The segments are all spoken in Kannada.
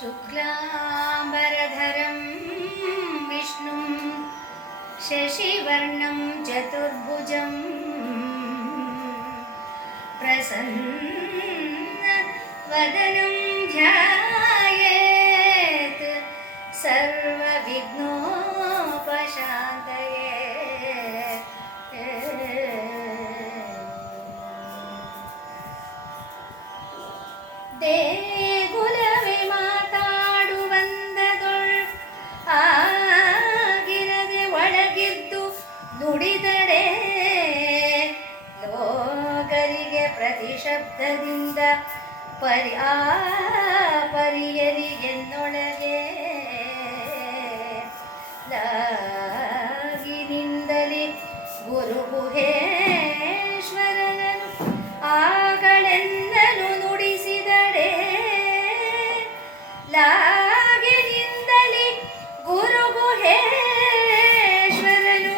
शुक्लाम्बरधरं विष्णुं शशिवर्णं चतुर्भुजं प्रसन्नवदनं ध्यायेत् सर्वविघ्नोपशान्तये। ದೇಗುಲವೇ ಮಾತಾಡುವಂದದೊಳ್ ಆಗಿರದೆ ಒಳಗಿದ್ದು ನುಡಿದಡೆ ಲೋಕರಿಗೆ ಪ್ರತಿಶಬ್ದದಿಂದ ಪರಿಯರಿಗೆನ್ನೊಳಗೆ ಲಾಗಿನಿಂದಲೇ ಗುರುಗುಹೇಶ್ವರನನು ಆಗಳೆನ್ನನು ನುಡಿಸಿದಡೆ ಲಾಗಿನಿಂದಲೇ ಗುರುಗುಹೇಶ್ವರನು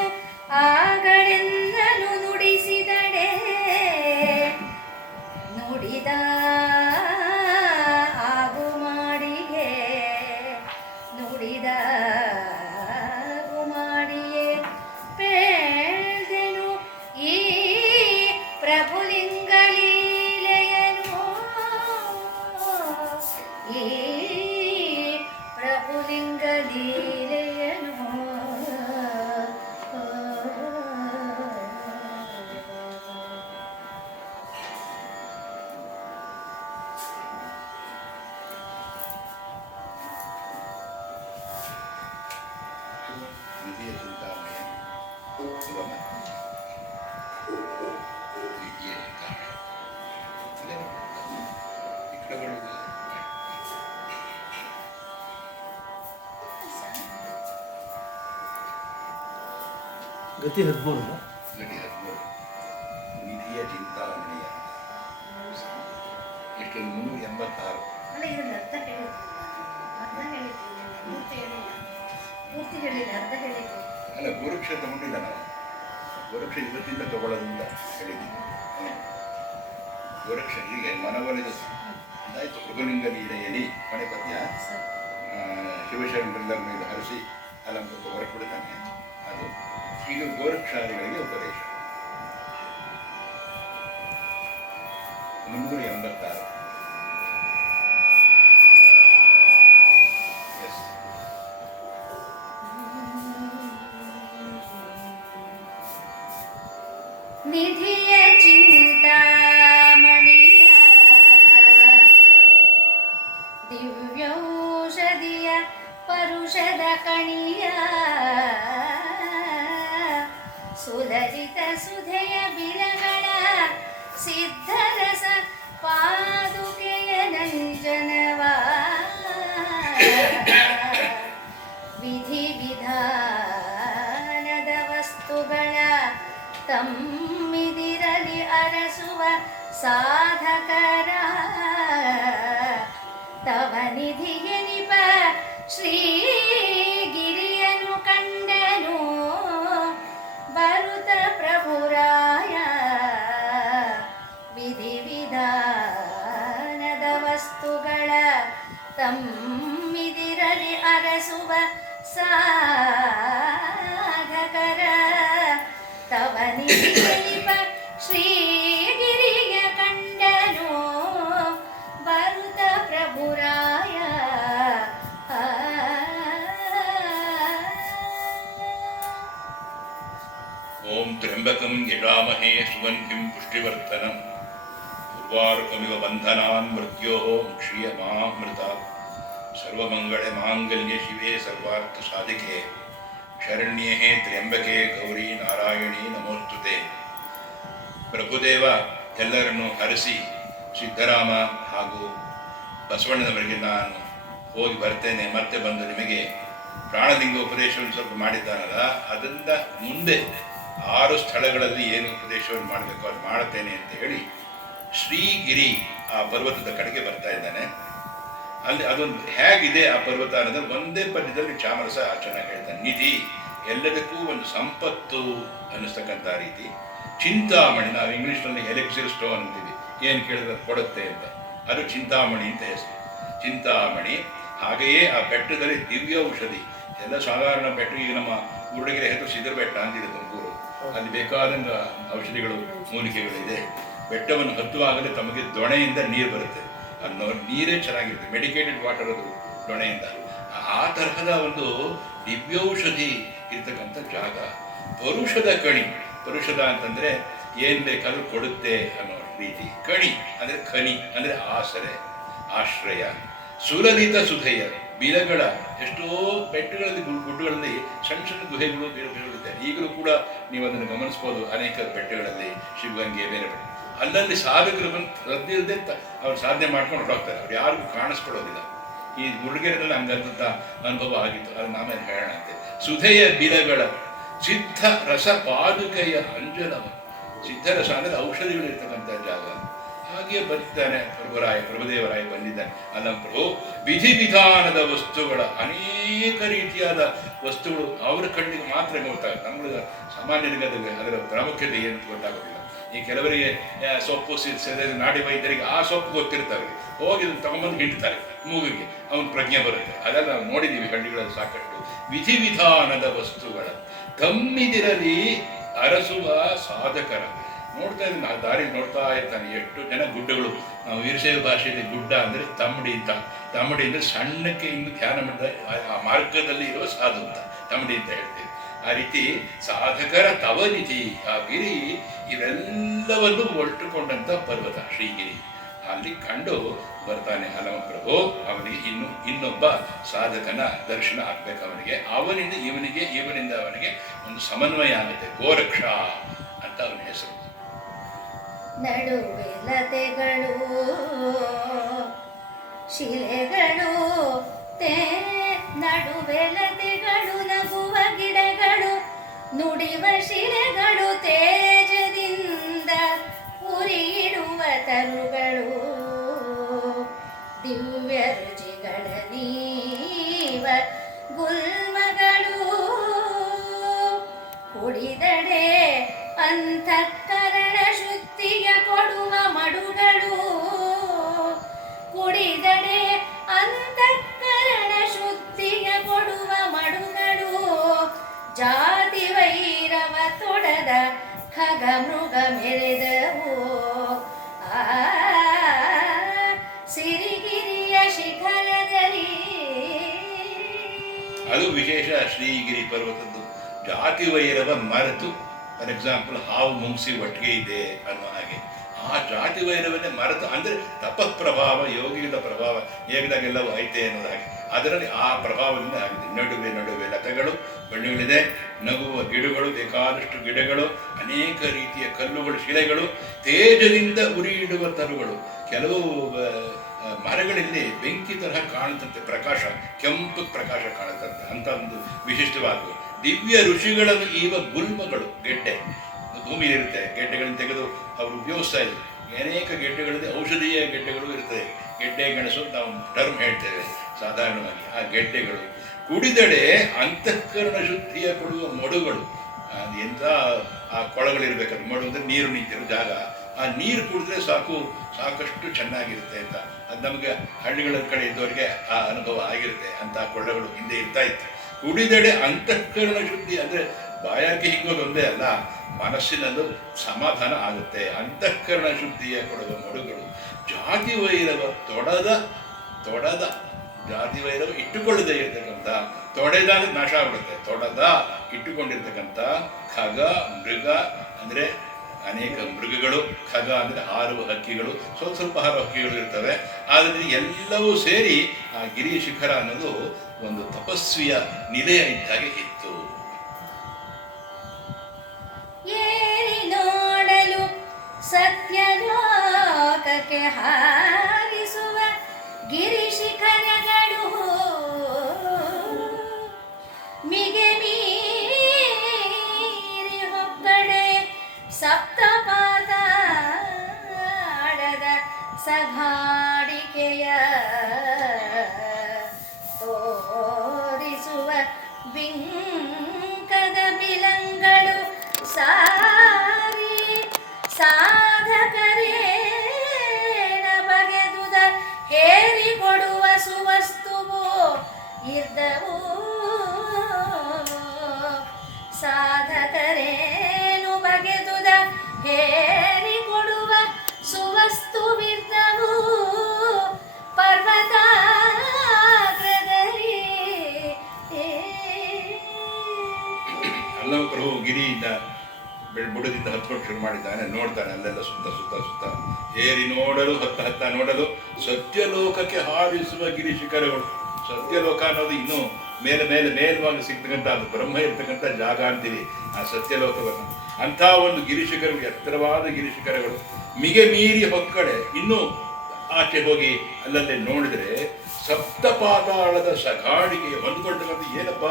ಆಗಳೆನ್ನನು ನುಡಿಸಿದಡೆ ನುಡಿದ ಆಗು ಮಾಡಿಯೇ ನುಡಿದ ಮಾಡಿಯೇ ಪೇಳ್ದೆನು ಈ ಪ್ರಭುಲಿಂಗಲೀಲೆಯನು ಈ ಪ್ರಭುಲಿಂಗಲೀಲೆಯನು. ದ್ವಿತೀಯ ಚಿಂತಾಮಣಿ ಸುಗಮ ದ್ವಿತೀಯ ಚಿಂತಾಮಣಿ ವಿಕ್ರಗಳು ಗತಿ 13 ಗಡಿ 13 ದ್ವಿತೀಯ ಚಿಂತಾಮಣಿಯ ಎಷ್ಟು 386. ಅಲ್ಲ ಇದನ್ನು ಅರ್ಥ ಹೇಳಿದ್ದು ಅರ್ಧ ಹೇಳಿದ್ದೀನಿ ಪೂರ್ತಿ ಹೇಳಿಲ್ಲ ಪೂರ್ತಿ ಹೇಳಿಲ್ಲ ಅರ್ಧ ಹೇಳಿದ್ದು. ಅಲ್ಲ ಗೋರಕ್ಷ ತಗೊಂಡಿಲ್ಲ ನಾವು ಗೋರಕ್ಷ ಇವತ್ತಿಂದ ತಗೊಳ್ಳೋದ್ರಿಂದ ಹೇಳಿದ್ದೀನಿ. ಗೋರಕ್ಷ ಹೀಗೆ ಮನವೊಲಿದ ಇದಾಯಿತು. ಪ್ರಭುಲಿಂಗ ಲೀಲೆಯಲ್ಲಿ ಕೊನೆ ಪದ್ಯ ಶಿವಶರಣರೆಲ್ಲರ ಮೇಲೆ ಹರಿಸಿ ಅಲಂಕೃತ ಹೊರಟ್ಬಿಡ್ತಾನೆ. ಅದು ಈಗ ಗೋರಕ್ಷಾದಿಗಳಿಗೆ ಉಪದೇಶ. 386. ನಿಧಿಯ ಚಿಂತಾಮಣಿಯ ದಿವ್ಯೌಷಧಿಯ ಪರುಷದ ಕಣಿಯ ಸುಲಲಿತ ಸುಧೆಯ ಬಿಲಗಳ ಸಿದ್ಧರಸ ಪಾದುಕೆಯ ನಂಜನವ ವಿಧಿ ವಿಧಾನದ ವಸ್ತುಗಳ ತಮ್ಮಿದಿರಲಿ ಅರಸುವ ಸಾಧಕರ ತವ ನಿಧಿಯನಿಪ ಶ್ರೀಗಿರಿಯನು ಕಂಡನು ಬರುತ ಪ್ರಭುರಾಯ ವಿಧಿ ವಿಧಾನದ ವಸ್ತುಗಳ ತಮ್ಮಿದಿರಲಿ ಅರಸುವ ಸಾಧಕರ ತವ ನಿಧಿಯನಿಪ ಶ್ರೀಗಿರಿಯ ಕಂಡನು ಬರುತ ಪ್ರಭುರಾಯ. ಓಂ ತ್ರ್ಯಂಬಕಂ ಯಜಾಮಹೇ ಸುಗಂಧಿಂ ಪುಷ್ಟಿವರ್ಧನಂ ಉರ್ವಾರುಕಮಿವ ಬಂಧನಾನ್ ಮೃತ್ಯೋಃ ಮುಕ್ಷೀಯಮಾಮೃತಾತ್. ಸರ್ವಮಂಗಳೆ ಮಾಂಗಲ್ಯ ಶಿವೆ ಸರ್ವಾರ್ಥ ಸಾಧಿಕೆ ಶರಣ್ಯೇ ತ್ರ್ಯಂಬಕೆ ಗೌರಿ ನಾರಾಯಣಿ ನಮೋಸ್ತುತೆ. ಪ್ರಭುದೇವ ಎಲ್ಲರನ್ನು ಹರಿಸಿ ಸಿದ್ದರಾಮ ಹಾಗೂ ಬಸವಣ್ಣನವರಿಗೆ ನಾನು ಹೋಗಿ ಬರ್ತೇನೆ, ಮತ್ತೆ ಬಂದು ನಿಮಗೆ ಪ್ರಾಣಲಿಂಗ ಉಪದೇಶವನ್ನು ಸ್ವಲ್ಪ ಮಾಡಿದ್ದಾನಲ್ಲ, ಅದರಿಂದ ಮುಂದೆ 6 ಸ್ಥಳಗಳಲ್ಲಿ ಏನು ಉಪದೇಶವನ್ನು ಮಾಡಬೇಕು ಅದು ಮಾಡ್ತೇನೆ ಅಂತ ಹೇಳಿ ಶ್ರೀಗಿರಿ ಆ ಪರ್ವತದ ಕಡೆಗೆ ಬರ್ತಾ ಇದ್ದಾನೆ. ಅಲ್ಲಿ ಅದೊಂದು ಹೇಗಿದೆ ಆ ಪರ್ವತ ಅನ್ನೋದು ಒಂದೇ ಪದ್ಯದಲ್ಲಿ ಚಾಮರಸ ಚೆನ್ನಾಗಿ ಹೇಳ್ತಾನೆ. ನಿಧಿ ಎಲ್ಲದಕ್ಕೂ ಒಂದು ಸಂಪತ್ತು ಅನ್ನಿಸ್ತಕ್ಕಂಥ ರೀತಿ. ಚಿಂತಾಮಣಿ, ನಾವು ಇಂಗ್ಲೀಷ್ನಲ್ಲಿ ಎಲೆಕ್ಸಿರ್ ಸ್ಟೋನ್ ಅಂತೀವಿ, ಏನು ಕೇಳಿದ್ರೆ ಕೊಡುತ್ತೆ ಅಂತ, ಅದು ಚಿಂತಾಮಣಿ ಅಂತ ಹೆಸರು. ಚಿಂತಾಮಣಿ ಹಾಗೆಯೇ ಆ ಬೆಟ್ಟದಲ್ಲಿ ದಿವ್ಯ ಔಷಧಿ ಎಲ್ಲ ಸಾಧಾರಣ ಬೆಟ್ಟ, ಈಗ ನಮ್ಮ ಊರಡಿಗೆರೆ ಹೆಸರು ಸಿದ್ದರ ಬೆಟ್ಟ ಅಂತಿದೆ ತುಮಕೂರು, ಅಲ್ಲಿ ಬೇಕಾದಂಗ ಔಷಧಿಗಳು ಮೂಲಿಕೆಗಳು ಇದೆ. ಬೆಟ್ಟವನ್ನು ಹತ್ತುವಾಗಲೇ ತಮಗೆ ದೊಣೆಯಿಂದ ನೀರು ಬರುತ್ತೆ, ಅನ್ನೋ ನೀರೇ ಚೆನ್ನಾಗಿರುತ್ತೆ, ಮೆಡಿಕೇಟೆಡ್ ವಾಟರ್ ಅದು ದೊಣೆಯಿಂದ. ಆ ತರಹದ ಒಂದು ದಿವ್ಯೌಷಧಿ ಇರ್ತಕ್ಕಂಥ ಜಾಗ. ಪರುಷದ ಕಣಿ, ಪರುಷದ ಅಂತಂದ್ರೆ ಏನ್ ಬೇಕಾದ್ರೂ ಕೊಡುತ್ತೆ ಅನ್ನೋ ರೀತಿ. ಕಣಿ ಅಂದ್ರೆ ಖನಿ ಅಂದ್ರೆ ಆಸರೆ, ಆಶ್ರಯ. ಸುಲಲಿತ ಸುಧೆಯ ಬಿಲಗಳ, ಎಷ್ಟೋ ಬೆಟ್ಟಗಳಲ್ಲಿ ಗುಡ್ಡಗಳಲ್ಲಿ ಸಣ್ಣ ಸಣ್ಣ ಗುಹೆಗಳು ಬೀಳುಗಳಿದೆ. ಈಗಲೂ ಕೂಡ ನೀವು ಅದನ್ನು ಗಮನಿಸ್ಬೋದು. ಅನೇಕ ಬೆಟ್ಟಗಳಲ್ಲಿ ಶಿವಗಂಗೆ ಬೇರೆ ಬೆಟ್ಟ, ಅಲ್ಲಲ್ಲಿ ಸಾಧಕರು ಬಂದು ರದ್ದಿಲ್ಲದೆ ಅವ್ರು ಸಾಧನೆ ಮಾಡ್ಕೊಂಡು ಹೊರಟೋಗ್ತಾರೆ. ಅವ್ರು ಯಾರಿಗೂ ಕಾಣಿಸ್ಕೊಳ್ಳೋದಿಲ್ಲ. ಈ ಮುಳುಗೆರೆಯಲ್ಲಿ ಹಂಗಂತ ಅನುಭವ ಆಗಿತ್ತು, ಅದು ಆಮೇಲೆ ಹೇಳೋಣ ಅಂತೆ. ಸುಧೆಯ ಬಿಲಗಳ ಸಿದ್ಧ ರಸ ಪಾದುಕೆಯ ಅಂಜನವ. ಸಿದ್ಧರಸ ಅಂದರೆ ಔಷಧಿಗಳು ಇರ್ತಕ್ಕಂಥ ಜಾಗ. ಹಾಗೆ ಬರ್ತಿದ್ದಾನೆ ಪ್ರಭುದೇವರಾಯ ಬಂದಿದ್ದಾನೆ. ಅಲ್ಲ ಪ್ರಭು, ವಿಧಿವಿಧಾನದ ವಸ್ತುಗಳ ಅನೇಕ ರೀತಿಯಾದ ವಸ್ತುಗಳು ಅವ್ರ ಕಣ್ಣಿಗೆ ಮಾತ್ರ ಗೊತ್ತಾಗುತ್ತೆ. ನಮ್ಗೆ ಸಾಮಾನ್ಯರಿಗೆ ಅದರ ಪ್ರಾಮುಖ್ಯತೆ ಏನು ಗೊತ್ತಾಗೋದಿಲ್ಲ. ಈ ಕೆಲವರಿಗೆ ಸೊಪ್ಪು ನಾಡಿ ವೈದ್ಯರಿಗೆ ಆ ಸೊಪ್ಪು ಗೊತ್ತಿರ್ತಾರೆ, ಹೋಗಿ ತಗೊಂಬಂದು ಹಿಡ್ತಾರೆ ಮೂಗಿಗೆ, ಅವನ ಪ್ರಜ್ಞೆ ಬರುತ್ತೆ. ಅದೆಲ್ಲ ನಾವು ನೋಡಿದ್ದೀವಿ ಹಳ್ಳಿಗಳಲ್ಲಿ ಸಾಕಷ್ಟು. ವಿಧಿವಿಧಾನದ ವಸ್ತುಗಳ ಕಮ್ಮಿದಿರಲಿ ಅರಸುವ ಸಾಧಕರ. ನೋಡ್ತಾ ಇದ್ದೀನಿ, ಆ ದಾರಿ ನೋಡ್ತಾ ಇರ್ತಾನೆ. ಎಷ್ಟು ಜನ ಗುಡ್ಡಗಳು, ನಾವು ವೀರಶೈವ ಭಾಷೆಯಲ್ಲಿ ಗುಡ್ಡ ಅಂದರೆ ತಮ್ಮಡಿ ಅಂತ. ತಮ್ಮಡಿ ಅಂದರೆ ಸಣ್ಣಕ್ಕೆ ಇನ್ನು ಧ್ಯಾನ ಮಾಡಿದ ಆ ಮಾರ್ಗದಲ್ಲಿ ಇರೋ ಸಾಧು ಅಂತ ತಮ್ಮಡಿ ಅಂತ ಹೇಳ್ತೀವಿ. ಆ ರೀತಿ ಸಾಧಕರ ತವನಿಧಿ, ಆ ಗಿರಿ ಇವೆಲ್ಲವನ್ನು ಒಟ್ಟುಕೊಂಡಂಥ ಪರ್ವತ ಶ್ರೀಗಿರಿ. ಅಲ್ಲಿ ಕಂಡು ಬರ್ತಾನೆ ಅಲಮ ಪ್ರಭು. ಅವನಿಗೆ ಇನ್ನೊಬ್ಬ ಸಾಧಕನ ದರ್ಶನ ಆಗ್ಬೇಕು. ಅವನಿಂದ ಇವನಿಗೆ, ಇವನಿಂದ ಅವನಿಗೆ ಒಂದು ಸಮನ್ವಯ ಆಗುತ್ತೆ. ಗೋರಕ್ಷ ಅಂತ ಅವನ ಹೆಸರು. ನಡುವೆಲತೆಗಳು ಶಿಲೆಗಳು ನಡುವೆಲತೆಗಳು ನಗುವ ಗಿಡಗಳು ನುಡಿವ ಶಿಲೆಗಳು ತೇಜದಿಂದ ಉರಿಯಿಡುವ ತರುಗಳು ದಿವ್ಯ ರುಚಿಗಳ ನೀವ ಗುಲ್ಮಗಳು ಕುಡಿದಡೆ ಅಂತಃಕರಣ ಶುದ್ಧಿಯ ಕೊಡುವ ಮಡುಗಳು ಕುಡಿದಡೆ ಅಂತಃಕರಣ ಶುದ್ಧಿಯ ಕೊಡುವ ಮಡುಗಳು ಜಾತಿ ವೈರವ ತೊಡದ ಖಗ ಮೃಗ ಮೆರೆದವು ಸಿರಿಗಿರಿಯ ಶಿಖರದಲ್ಲಿ. ಅದು ವಿಶೇಷ ಶ್ರೀಗಿರಿ ಪರ್ವತದ್ದು. ಜಾತಿ ವೈರವ ಮರೆತು, ಫಾರ್ ಎಕ್ಸಾಂಪಲ್ ಹಾವು ಮುಂಗ್ಸಿ ಒಟ್ಟಿಗೆ ಇದೆ ಅನ್ನೋ ಹಾಗೆ ಆ ಜಾತಿ ವೈರವನ್ನೇ ಮರೆತು, ಅಂದರೆ ತಪಃಪ್ರಭಾವ, ಯೋಗಿಗಳ ಪ್ರಭಾವ ಹೇಗಿದಾಗೆಲ್ಲವೂ ಐತೆ ಅನ್ನೋದು ಹಾಗೆ ಅದರಲ್ಲಿ ಆ ಪ್ರಭಾವದಿಂದ ಆಗಿದೆ. ನಡುವೆ ನಡುವೆ ಲತೆಗಳು ಬಳ್ಳಿಗಳಿದೆ, ನಗುವ ಗಿಡಗಳು, ಬೇಕಾದಷ್ಟು ಗಿಡಗಳು, ಅನೇಕ ರೀತಿಯ ಕಲ್ಲುಗಳು, ಶಿಲೆಗಳು, ತೇಜದಿಂದ ಉರಿಯಿಡುವ ತರುಗಳು. ಕೆಲವು ಮರಗಳಲ್ಲಿ ಬೆಂಕಿ ತರಹ ಕಾಣುತ್ತಂತೆ ಪ್ರಕಾಶ, ಕೆಂಪು ಪ್ರಕಾಶ ಕಾಣುತ್ತಂತೆ, ಅಂತ ಒಂದು ವಿಶಿಷ್ಟವಾದವು. ದಿವ್ಯ ಋಷಿಗಳನ್ನು ಈವ ಗುಲ್ಮಗಳು, ಗೆಡ್ಡೆ ಭೂಮಿಯಲ್ಲಿರುತ್ತೆ, ಗೆಡ್ಡೆಗಳನ್ನು ತೆಗೆದು ಅವರು ಉಪಯೋಗಿಸ್ತಾ ಇದ್ರು. ಅನೇಕ ಗೆಡ್ಡೆಗಳಲ್ಲಿ ಔಷಧೀಯ ಗೆಡ್ಡೆಗಳು ಇರ್ತದೆ. ಗೆಡ್ಡೆ ಗೆಣಸು ನಾವು ಟರ್ಮ್ ಹೇಳ್ತೇವೆ ಸಾಧಾರಣವಾಗಿ. ಆ ಗೆಡ್ಡೆಗಳು ಕುಡಿದಡೆ ಅಂತಃಕರಣ ಶುದ್ಧಿಯ ಕೊಡುವ ಮೊಡುಗಳು. ಎಂಥ ಆ ಕೊಳಗಳಿರ್ಬೇಕಾದ್ರೆ, ಮೊಡು ಅಂದರೆ ನೀರು ನಿಂತಿರೋ ಜಾಗ. ಆ ನೀರು ಕುಡಿದ್ರೆ ಸಾಕಷ್ಟು ಚೆನ್ನಾಗಿರುತ್ತೆ ಅಂತ. ಅದು ನಮಗೆ ಹಳ್ಳಿಗಳ ಕಡೆ ಇದ್ದವರಿಗೆ ಆ ಅನುಭವ ಆಗಿರುತ್ತೆ. ಅಂಥ ಕೊಳ್ಳಗಳು ಹಿಂದೆ ಇರ್ತಾ ಇತ್ತು. ಕುಡಿದಡೆ ಅಂತಃಕರಣ ಶುದ್ಧಿ ಅಂದರೆ ಬಾಯಾರಿಕೆ ಹಿಂಗೋದೊಂದೇ ಅಲ್ಲ, ಮನಸ್ಸಿನಲ್ಲೂ ಸಮಾಧಾನ ಆಗುತ್ತೆ. ಅಂತಃಕರಣ ಶುದ್ಧಿಯ ಕೊಡುವ ಮೊಡುಗಳು. ಜಾತಿ ವೈರವ ತೊಡದ ಜಾತಿ ವೈರವ ಇಟ್ಟುಕೊಳ್ಳದೆ ಇರ್ತಕ್ಕಂಥ, ತೊಡೆದ ಅಂದರೆ ನಾಶ ಆಗ್ಬಿಡುತ್ತೆ, ತೊಡದ ಇಟ್ಟುಕೊಂಡಿರ್ತಕ್ಕಂಥ ಖಗ ಮೃಗ ಅಂದರೆ ಅನೇಕ ಮೃಗಗಳು, ಖಗ ಅಂದರೆ ಹಾರುವ ಹಕ್ಕಿಗಳು, ಸ್ವಲ್ಪ ಹಾರುವ ಹಕ್ಕಿಗಳು ಇರ್ತವೆ. ಆದರೆ ಎಲ್ಲವೂ ಸೇರಿ ಆ ಗಿರಿ ಶಿಖರ ಅನ್ನೋದು ಒಂದು ತಪಸ್ವಿಯ ನಿಲಯ ಇದ್ದಾಗೆ ಇತ್ತು. ಏರಿ ನೋಡಲು ಸತ್ಯಲೋಕಕ್ಕೆ ಹಾರಿಸುವ ಗಿರಿ ಶಿಖರಗಳು ಮಿಗೆ ಮೀರಿ ಹೊಕ್ಕಡೆ ಸಪ್ತಪಾತಾಳದ ಸಘಾಡಿಕೆಯ ತೋರಿಸುವ ಬಿಂಕದ ಬಿಲಂಗಳು ಸಾರಿ ಸಾಧಕರೇನ ಬಗೆದುದ ಹೇರಿಕೊಡುವ ಸುವಸ್ತುವು ಇರ್ದವು ಸಾಧಕರೇನು ಬಗೆದುದ ಹೇಳಿ ಕೊಡುವ ಸುವಸ್ತುವಿರ್ದವು ಪರ್ವತಾಗ್ರದಲ್ಲಿ. ಅಲ್ಲವ ಪ್ರಭು ಗಿರಿಯಿಂದ ಬುಡದಿಂದ ಹತ್ಕೊಂಡು ಶುರು ಮಾಡಿದ್ದಾನೆ. ನೋಡ್ತಾನೆ ಅಲ್ಲೆಲ್ಲ ಸುತ್ತ ಸುತ್ತ ಸುತ್ತ ಏರಿ ನೋಡಲು ಹತ್ತ ನೋಡಲು ಸತ್ಯಲೋಕಕ್ಕೆ ಹಾರಿಸುವ ಗಿರಿ ಶಿಖರಗಳು. ಸತ್ಯಲೋಕ ಅನ್ನೋದು ಇನ್ನೂ ಮೇಲ್ವಾಗಿ ಸಿಗ್ತಕ್ಕಂಥ ಅದು ಬ್ರಹ್ಮ ಇರ್ತಕ್ಕಂಥ ಜಾಗ ಅಂತೀವಿ ಆ ಸತ್ಯಲೋಕವನ್ನು. ಅಂಥ ಒಂದು ಗಿರಿಶಿಖರಗಳು, ಎತ್ತರವಾದ ಗಿರಿಶಿಖರಗಳು. ಮಿಗೆ ಮೀರಿ ಹೊಕ್ಕಡೆ ಇನ್ನೂ ಆಚೆ ಹೋಗಿ ಅಲ್ಲಲ್ಲೇ ನೋಡಿದ್ರೆ ಸಪ್ತ ಪಾತಾಳದ ಸಗಾಡಿಗೆ ಹೊಂದ್ಕೊಳ್ತಕ್ಕಂಥ ಏನಪ್ಪ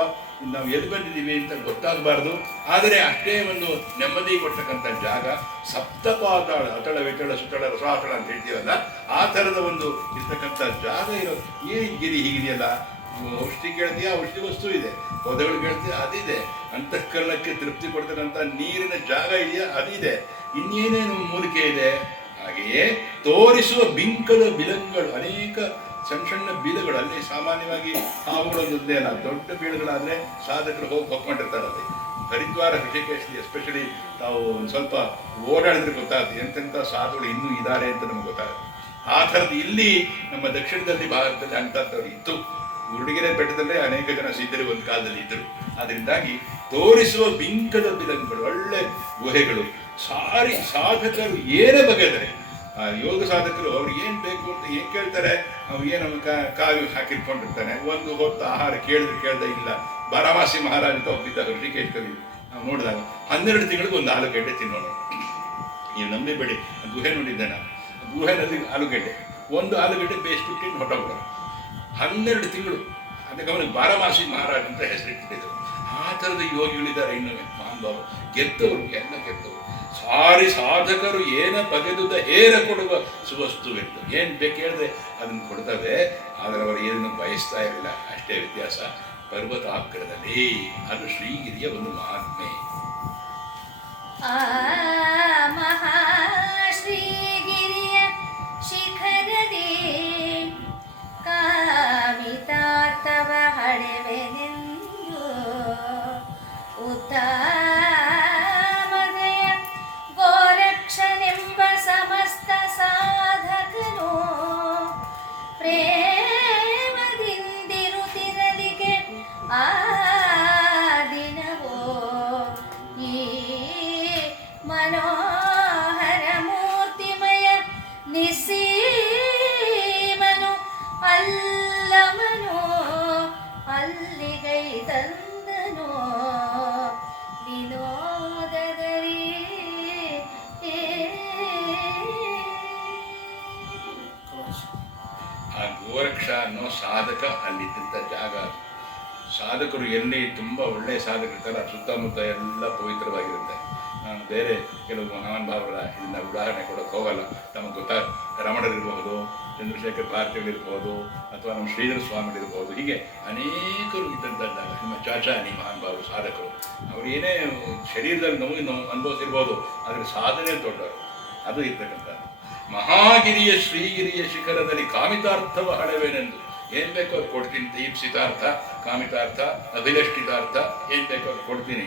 ನಾವು ಎಲ್ಲಿ ಬಂದಿದ್ದೀವಿ ಅಂತ ಗೊತ್ತಾಗಬಾರ್ದು, ಆದರೆ ಅಷ್ಟೇ ಒಂದು ನೆಮ್ಮದಿ ಕೊಡ್ತಕ್ಕಂಥ ಜಾಗ ಸಪ್ತ ಪಾತಾಳ. ಅತಳ ವಿತಳ ಸುತಳ ರಸಾತಳ ಅಂತ ಹೇಳ್ತೀವಲ್ಲ, ಆ ಥರದ ಒಂದು ಇರ್ತಕ್ಕಂಥ ಜಾಗ ಇರೋದು. ಏನು ಗಿರಿ ಹೀಗಿದೆಯಲ್ಲ, ಔಷಧಿ ಕೇಳ್ತೀಯ ಔಷಧಿ ವಸ್ತು ಇದೆ, ಪೊದೆಗಳು ಕೇಳ್ತೀಯ ಅದಿದೆ, ಅಂತಃಕರಣಕ್ಕೆ ತೃಪ್ತಿ ಕೊಡ್ತಕ್ಕಂಥ ನೀರಿನ ಜಾಗ ಇದೆಯಾ ಅದಿದೆ, ಇನ್ನೇನೇನು ಮೂಲಿಕೆ ಇದೆ. ಹಾಗೆಯೇ ತೋರಿಸುವ ಬಿಂಕದ ಬಿಲಂಗಳು, ಅನೇಕ ಸಣ್ಣ ಸಣ್ಣ ಬೀಳುಗಳು. ಅಲ್ಲಿ ಸಾಮಾನ್ಯವಾಗಿ ಹಾವುಗಳೊಂದೇ ಅಲ್ಲ, ದೊಡ್ಡ ಬೀಳುಗಳಾದರೆ ಸಾಧಕರು ಹೋಗಿ ಹೊಕ್ಕೊಂಡಿರ್ತಾರಲ್ಲಿ. ಹರಿದ್ವಾರ ಋಷಿಕೇಶಲ್ಲಿ ಎಸ್ಪೆಷಲಿ ತಾವು ಒಂದು ಸ್ವಲ್ಪ ಓಡಾಡಿದ್ರೆ ಗೊತ್ತಾಗುತ್ತೆ ಎಂತೆಂಥ ಸಾಧುಗಳು ಇನ್ನೂ ಇದ್ದಾರೆ ಅಂತ ನಮ್ಗೆ ಗೊತ್ತಾಗುತ್ತೆ. ಆ ಥರದ್ದು ಇಲ್ಲಿ ನಮ್ಮ ದಕ್ಷಿಣದಲ್ಲಿ ಭಾರತದಲ್ಲಿ ಅಂಥದ್ದವ್ರು ಇತ್ತು. ಉರುಡಿಗೆರೆ ಬೆಟ್ಟದಲ್ಲೇ ಅನೇಕ ಜನ ಸಿದ್ಧರು ಒಂದು ಕಾಲದಲ್ಲಿ ಇದ್ದರು. ಅದರಿಂದಾಗಿ ತೋರಿಸುವ ಬಿಂಕದ ಬಿಲಂಗಳು, ಒಳ್ಳೆ ಗುಹೆಗಳು. ಸಾಧಕರು ಏನೇ ಬಗೆದರೆ ಆ ಯೋಗ ಸಾಧಕರು ಅವ್ರಿಗೆ ಏನು ಬೇಕು ಅಂತ ಏನು ಕೇಳ್ತಾರೆ, ಅವ್ರು ಏನು ಕಾವಿ ಹಾಕಿಟ್ಕೊಂಡಿರ್ತಾನೆ. ಒಂದು ಹೊತ್ತು ಆಹಾರ ಕೇಳ್ದೆ ಇಲ್ಲ. ಬಾರಾಮಾಸಿ ಮಹಾರಾಜ ಅಂತ ಒಬ್ಬಿದ್ದ ಋಷಿಕೇಶದಲ್ಲಿ ನಾವು ನೋಡಿದಾಗ 12 ತಿಂಗಳಿಗೆ ಒಂದು ಆಲೂಗಡ್ಡೆ ತಿನ್ನೋಣ. ನೀವು ನಂಬಿಬೇಡಿ, ಗುಹೆ ನೋಡಿದ್ದೆ ನಾನು. ಗುಹೆನಲ್ಲಿ ಆಲೂಗಡ್ಡೆ, ಒಂದು ಆಲೂಗಡ್ಡೆ ಬೇಯಿಸ್ಬಿಟ್ಟು ಹೊಟ್ಟೋಗ್ಬಿಡೋರು 12 ತಿಂಗಳು. ಅದಕ್ಕೆ ಅವನಿಗೆ ಬಾರಾಮಾಸಿ ಮಹಾರಾಜ ಅಂತ ಹೆಸರಿಟ್ಟಿದ್ರು. ಆ ಥರದ ಯೋಗಿಗಳಿದ್ದಾರೆ ಇನ್ನೊಮ್ಮೆ ಮಹಾನುಭಾವ. ಗೆದ್ದವರು, ಎಲ್ಲ ಗೆದ್ದವರು. ಸಾಧಕರು ಏನ ಬಗೆದುದ ಹೇರ ಕೊಡುವ ಸುವಸ್ತುವಿತ್ತು. ಏನು ಬೇಕು ಹೇಳಿದ್ರೆ ಅದನ್ನು ಕೊಡ್ತದೆ, ಆದರೆ ಅವರು ಏನನ್ನು ಬಯಸ್ತಾ ಇರಲಿಲ್ಲ. ಅಷ್ಟೇ ವ್ಯತ್ಯಾಸ. ಪರ್ವತಾಗ್ರದಲ್ಲಿ ಅದು ಶ್ರೀಗಿರಿಯ ಒಂದು ಮಹಾತ್ಮೆ. ಆ ಮಹಾಶ್ರೀಗಿರಿಯ ಶಿಖರದಿ ಕಾಮಿತಾರ್ಥವ ಹಡೆವೆನೆಂದು ಉತ್ತಮದಯ ಗೋರಕ್ಷನೆಂಬ ಸಮಸ್ತ ಸಾಧಕನು ಪ್ರೇಮದಿಂದಿರುತ್ತಿರಲಿಗೆ ಆ ದಿನವೋ ಈ ಮನೋಹರ ಮೂರ್ತಿಮಯ ನಿಸ್ಸೀಮನು ಅಲ್ಲವನು ಅಲ್ಲಿಗೈ ತಂದನು ವಿನೋದದಲ್ಲಿ. ಆ ಗೋರಕ್ಷ ಅನ್ನೋ ಸಾಧಕ ಅಲ್ಲಿದ್ದಂಥ ಜಾಗ. ಸಾಧಕರು ಎಲ್ಲಿ ತುಂಬ ಒಳ್ಳೆಯ ಸಾಧಕರಿರ್ತಾರೆ, ಸುತ್ತಮುತ್ತ ಎಲ್ಲ ಪವಿತ್ರವಾಗಿರುತ್ತೆ. ನಾನು ಬೇರೆ ಕೆಲವು ಮಹಾನುಭಾವರ ಇದನ್ನ ಉದಾಹರಣೆ ಕೊಡೋಕ್ಕೆ ಹೋಗಲ್ಲ. ನಮಗೆ ರಮಣರಿರ್ಬೋದು, ಚಂದ್ರಶೇಖರ್ ಭಾರತಿಗಳಿರ್ಬೋದು, ಅಥವಾ ನಮ್ಮ ಶ್ರೀಧರ ಸ್ವಾಮಿಗಳಿರ್ಬೋದು. ಹೀಗೆ ಅನೇಕರು ಇದ್ದಂಥ ಜಾಗ. ನಿಮ್ಮ ಚಾಚಾನಿ ಮಹಾನುಭಾವರು ಸಾಧಕರು. ಅವರು ಏನೇ ಶರೀರದಲ್ಲಿ ನೋವು ಅನುಭವಿಸಿರ್ಬೋದು, ಆದರೆ ಸಾಧನೆ ದೊಡ್ಡವರು. ಅದು ಇರ್ತಕ್ಕಂಥ ಮಹಾಗಿರಿಯ ಶ್ರೀಗಿರಿಯ ಶಿಖರದಲ್ಲಿ ಕಾಮಿತಾರ್ಥವ ಹಳವೇನೆಂದು. ಏನು ಬೇಕೋ ಅದು ಕೊಡ್ತೀನಿ. ಈಪ್ಸಿತಾರ್ಥ, ಕಾಮಿತಾರ್ಥ, ಅಭಿಲಷ್ಟಿತಾರ್ಥ ಏನು ಬೇಕೋ ಅದು ಕೊಡ್ತೀನಿ.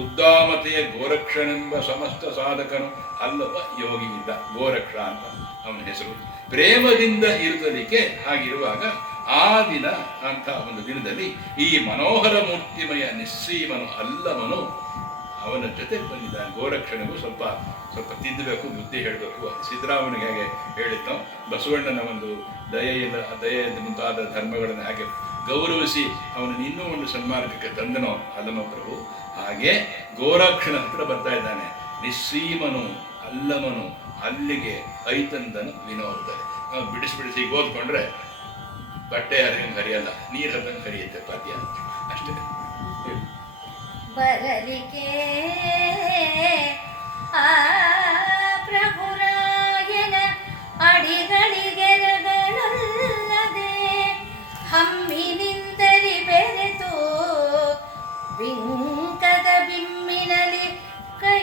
ಉದ್ದಾಮತೆಯ ಗೋರಕ್ಷನೆಂಬ ಸಮಸ್ತ ಸಾಧಕನು ಅಲ್ಲವ ಯೋಗಿ ಇದ್ದ. ಗೋರಕ್ಷ ಅಂತ ಅವನ ಹೆಸರು. ಪ್ರೇಮದಿಂದ ಇರುತ್ತಲಿಕ್ಕೆ ಹಾಗಿರುವಾಗ ಆ ದಿನ ಅಂತ ಒಂದು ದಿನದಲ್ಲಿ ಈ ಮನೋಹರ ಮೂರ್ತಿಮಯ ನಿಸ್ಸೀಮನು ಅಲ್ಲವನು ಅವನ ಜೊತೆ ಬಂದಿದ್ದಾನೆ. ಗೋರಕ್ಷಣೆಗೂ ಸ್ವಲ್ಪ ತಿದ್ದಬೇಕು, ಬುದ್ಧಿ ಹೇಳಬೇಕು. ಸಿದ್ದರಾಮನಿಗೆ ಹೇಗೆ ಹೇಳಿದ್ನೋ, ಬಸವಣ್ಣನ ಒಂದು ದಯೆಯಿಂದ ಮುಂತಾದ ಧರ್ಮಗಳನ್ನು ಹಾಗೆ ಗೌರವಿಸಿ ಅವನನ್ನು ಇನ್ನೂ ಒಂದು ಸನ್ಮಾರ್ಗಕ್ಕೆ ತಂದನೋ ಅಲ್ಲನೋ ಪ್ರಭು, ಹಾಗೆ ಗೋರಕ್ಷಣ ಹತ್ರ ಬರ್ತಾ ಇದ್ದಾನೆ. ನಿಸ್ಸೀಮನು ಅಲ್ಲವನು ಅಲ್ಲಿಗೆ ಐತಂದನು ವಿನೋದದಲ್ಲಿ. ನಾವು ಬಿಡಿಸಿ ಓದ್ಕೊಂಡ್ರೆ ಬಟ್ಟೆ ಹರಿಯಂಗೆ ಹರಿಯಲ್ಲ, ನೀರು ಹರಿದಂಗೆ ಹರಿಯುತ್ತೆ ಪದ್ಯ ಅಷ್ಟೇ. ಬರಲಿಕೆ ಆ ಪ್ರಭುರಾಯನ ಅಡಿಗಳಿಗೆರಗಳಲ್ಲದೆ ಹಮ್ಮಿನಿಂದಲಿ ಬೆರೆತು ಬಿಂಕದ ಬಿಮ್ಮಿನಲಿ ಕೈ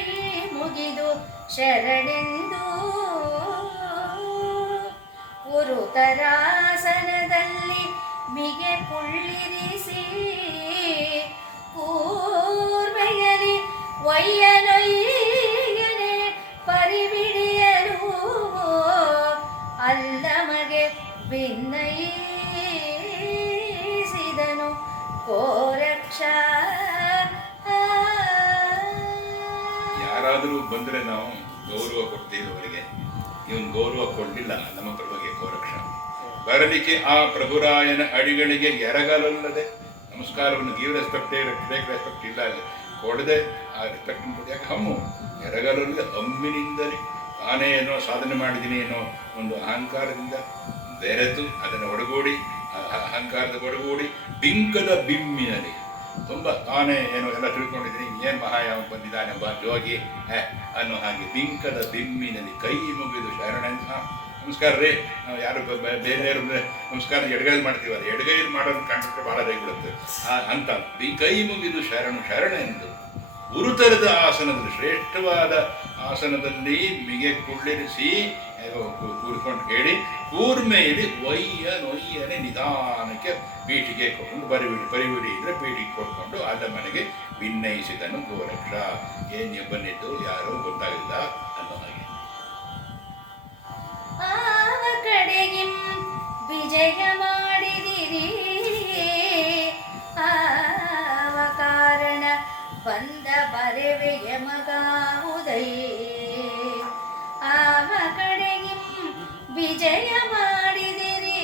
ಮುಗಿದು ಶರಣೆಂದು ಉರುತರಾಸನದಲ್ಲಿ ಮಿಗೆ ಕುಳ್ಳಿರಿಸಿ ಕೂರ್ಮೆಯಲಿ ಒಯ್ಯನೊಯ್ಯನೆ ಪರಿಬಿಡಿಯಲು ಅಲ್ಲಮಗೆ ಭಿನ್ನಯಿಸಿದನು ಕೋರಕ್ಷ. ಯಾರಾದರೂ ಬಂದರೆ ನಾವು ಗೌರವ ಕೊಡ್ತೀವಿ ಅವರಿಗೆ. ಇವನು ಗೌರವ ಕೊಡಲಿಲ್ಲ ನಮ್ಮ ಪ್ರಭುಗೆ ಕೋರಕ್ಷ. ಬರಲಿಕ್ಕೆ ಆ ಪ್ರಭುರಾಯನ ಅಡಿಗಳಿಗೆ ಎರಗಲಲ್ಲದೆ ನಮಸ್ಕಾರವನ್ನು ಗಿವ್ ರೆಸ್ಪೆಕ್ಟ್ ರೆಸ್ಪೆಕ್ಟ್ ಇಲ್ಲ ಕೊಡದೆ ಆ ರೆಸ್ಪೆಕ್ಟ್ ಕೊಡಕ್ಕೆ ಹಮ್ಮು ಎರಗಲಲ್ಲದೆ ಹಮ್ಮಿನಿಂದಲೇ ತಾನೇ ಏನೋ ಸಾಧನೆ ಮಾಡಿದ್ದೀನಿ ಏನೋ ಒಂದು ಅಹಂಕಾರದಿಂದ ಬೆರೆತು ಅದನ್ನು ಒಡಗೂಡಿ ಅಹಂಕಾರದ ಒಡಗೂಡಿ ಬಿಂಕದ ಬಿಮ್ಮಿನಲ್ಲಿ ತುಂಬ ತಾನೇ ಏನೋ ಎಲ್ಲ ತಿಳ್ಕೊಂಡಿದ್ದೀನಿ ಏನು ಮಹಾಯಾವ ಬಂದಿದ್ದಾನೆ ಬಾ ಜೋಗಿ ಅನ್ನೋ ಹಾಗೆ ಬಿಂಕದ ಬಿಮ್ಮಿನಲ್ಲಿ ಕೈ ಮುಗಿದು ಶರಣಂತ ನಮಸ್ಕಾರ ರೀ. ನಾವು ಯಾರು ಬೇರೆ ನಮಸ್ಕಾರ ಎಡಗೈಲಿ ಮಾಡ್ತೀವಿ, ಅದು ಎಡಗೈಲಿ ಮಾಡೋದು ಕಂಡ್ರೆ ಭಾಳ ಬಿಡುತ್ತೆ ಅಂತ ಕೈ ಮುಗಿದು ಶರಣೆಂದು ಗುರುತರದ ಆಸನದಲ್ಲಿ ಶ್ರೇಷ್ಠವಾದ ಆಸನದಲ್ಲಿ ಮಿಗೆ ಕುಳ್ಳಿರಿಸಿ ಕೂರ್ಕೊಂಡು ಹೇಳಿ ಕೂರ್ಮೆಯಲ್ಲಿ ನೊಯ್ಯನೆ ನಿಧಾನಕ್ಕೆ ಪೀಠಿಗೆ ಕೊಟ್ಕೊಂಡು ಪರಿವಿಡಿ ಇದ್ರೆ ಪೀಠಿಗೆ ಕೊಟ್ಕೊಂಡು ಅದ ಮನೆಗೆ ಭಿನ್ನಯಿಸಿದನು ಗೋರಕ್ಷ. ಏನು ಬಂದಿದ್ದು ಯಾರೋ ಗೊತ್ತಾಗಿಲ್ಲ ಅನ್ನೋ ಹಾಗೆ. ಆವ ಕಡೆಗಿಂ ವಿಜಯ ಮಾಡಿದಿರಿ ಆವ ಕಾರಣ ಬಂದ ಬರೆವೆಯ ಮಗಾವುದೈ. ಆವ ಕಡೆಗಿಂ ವಿಜಯ ಮಾಡಿದಿರಿ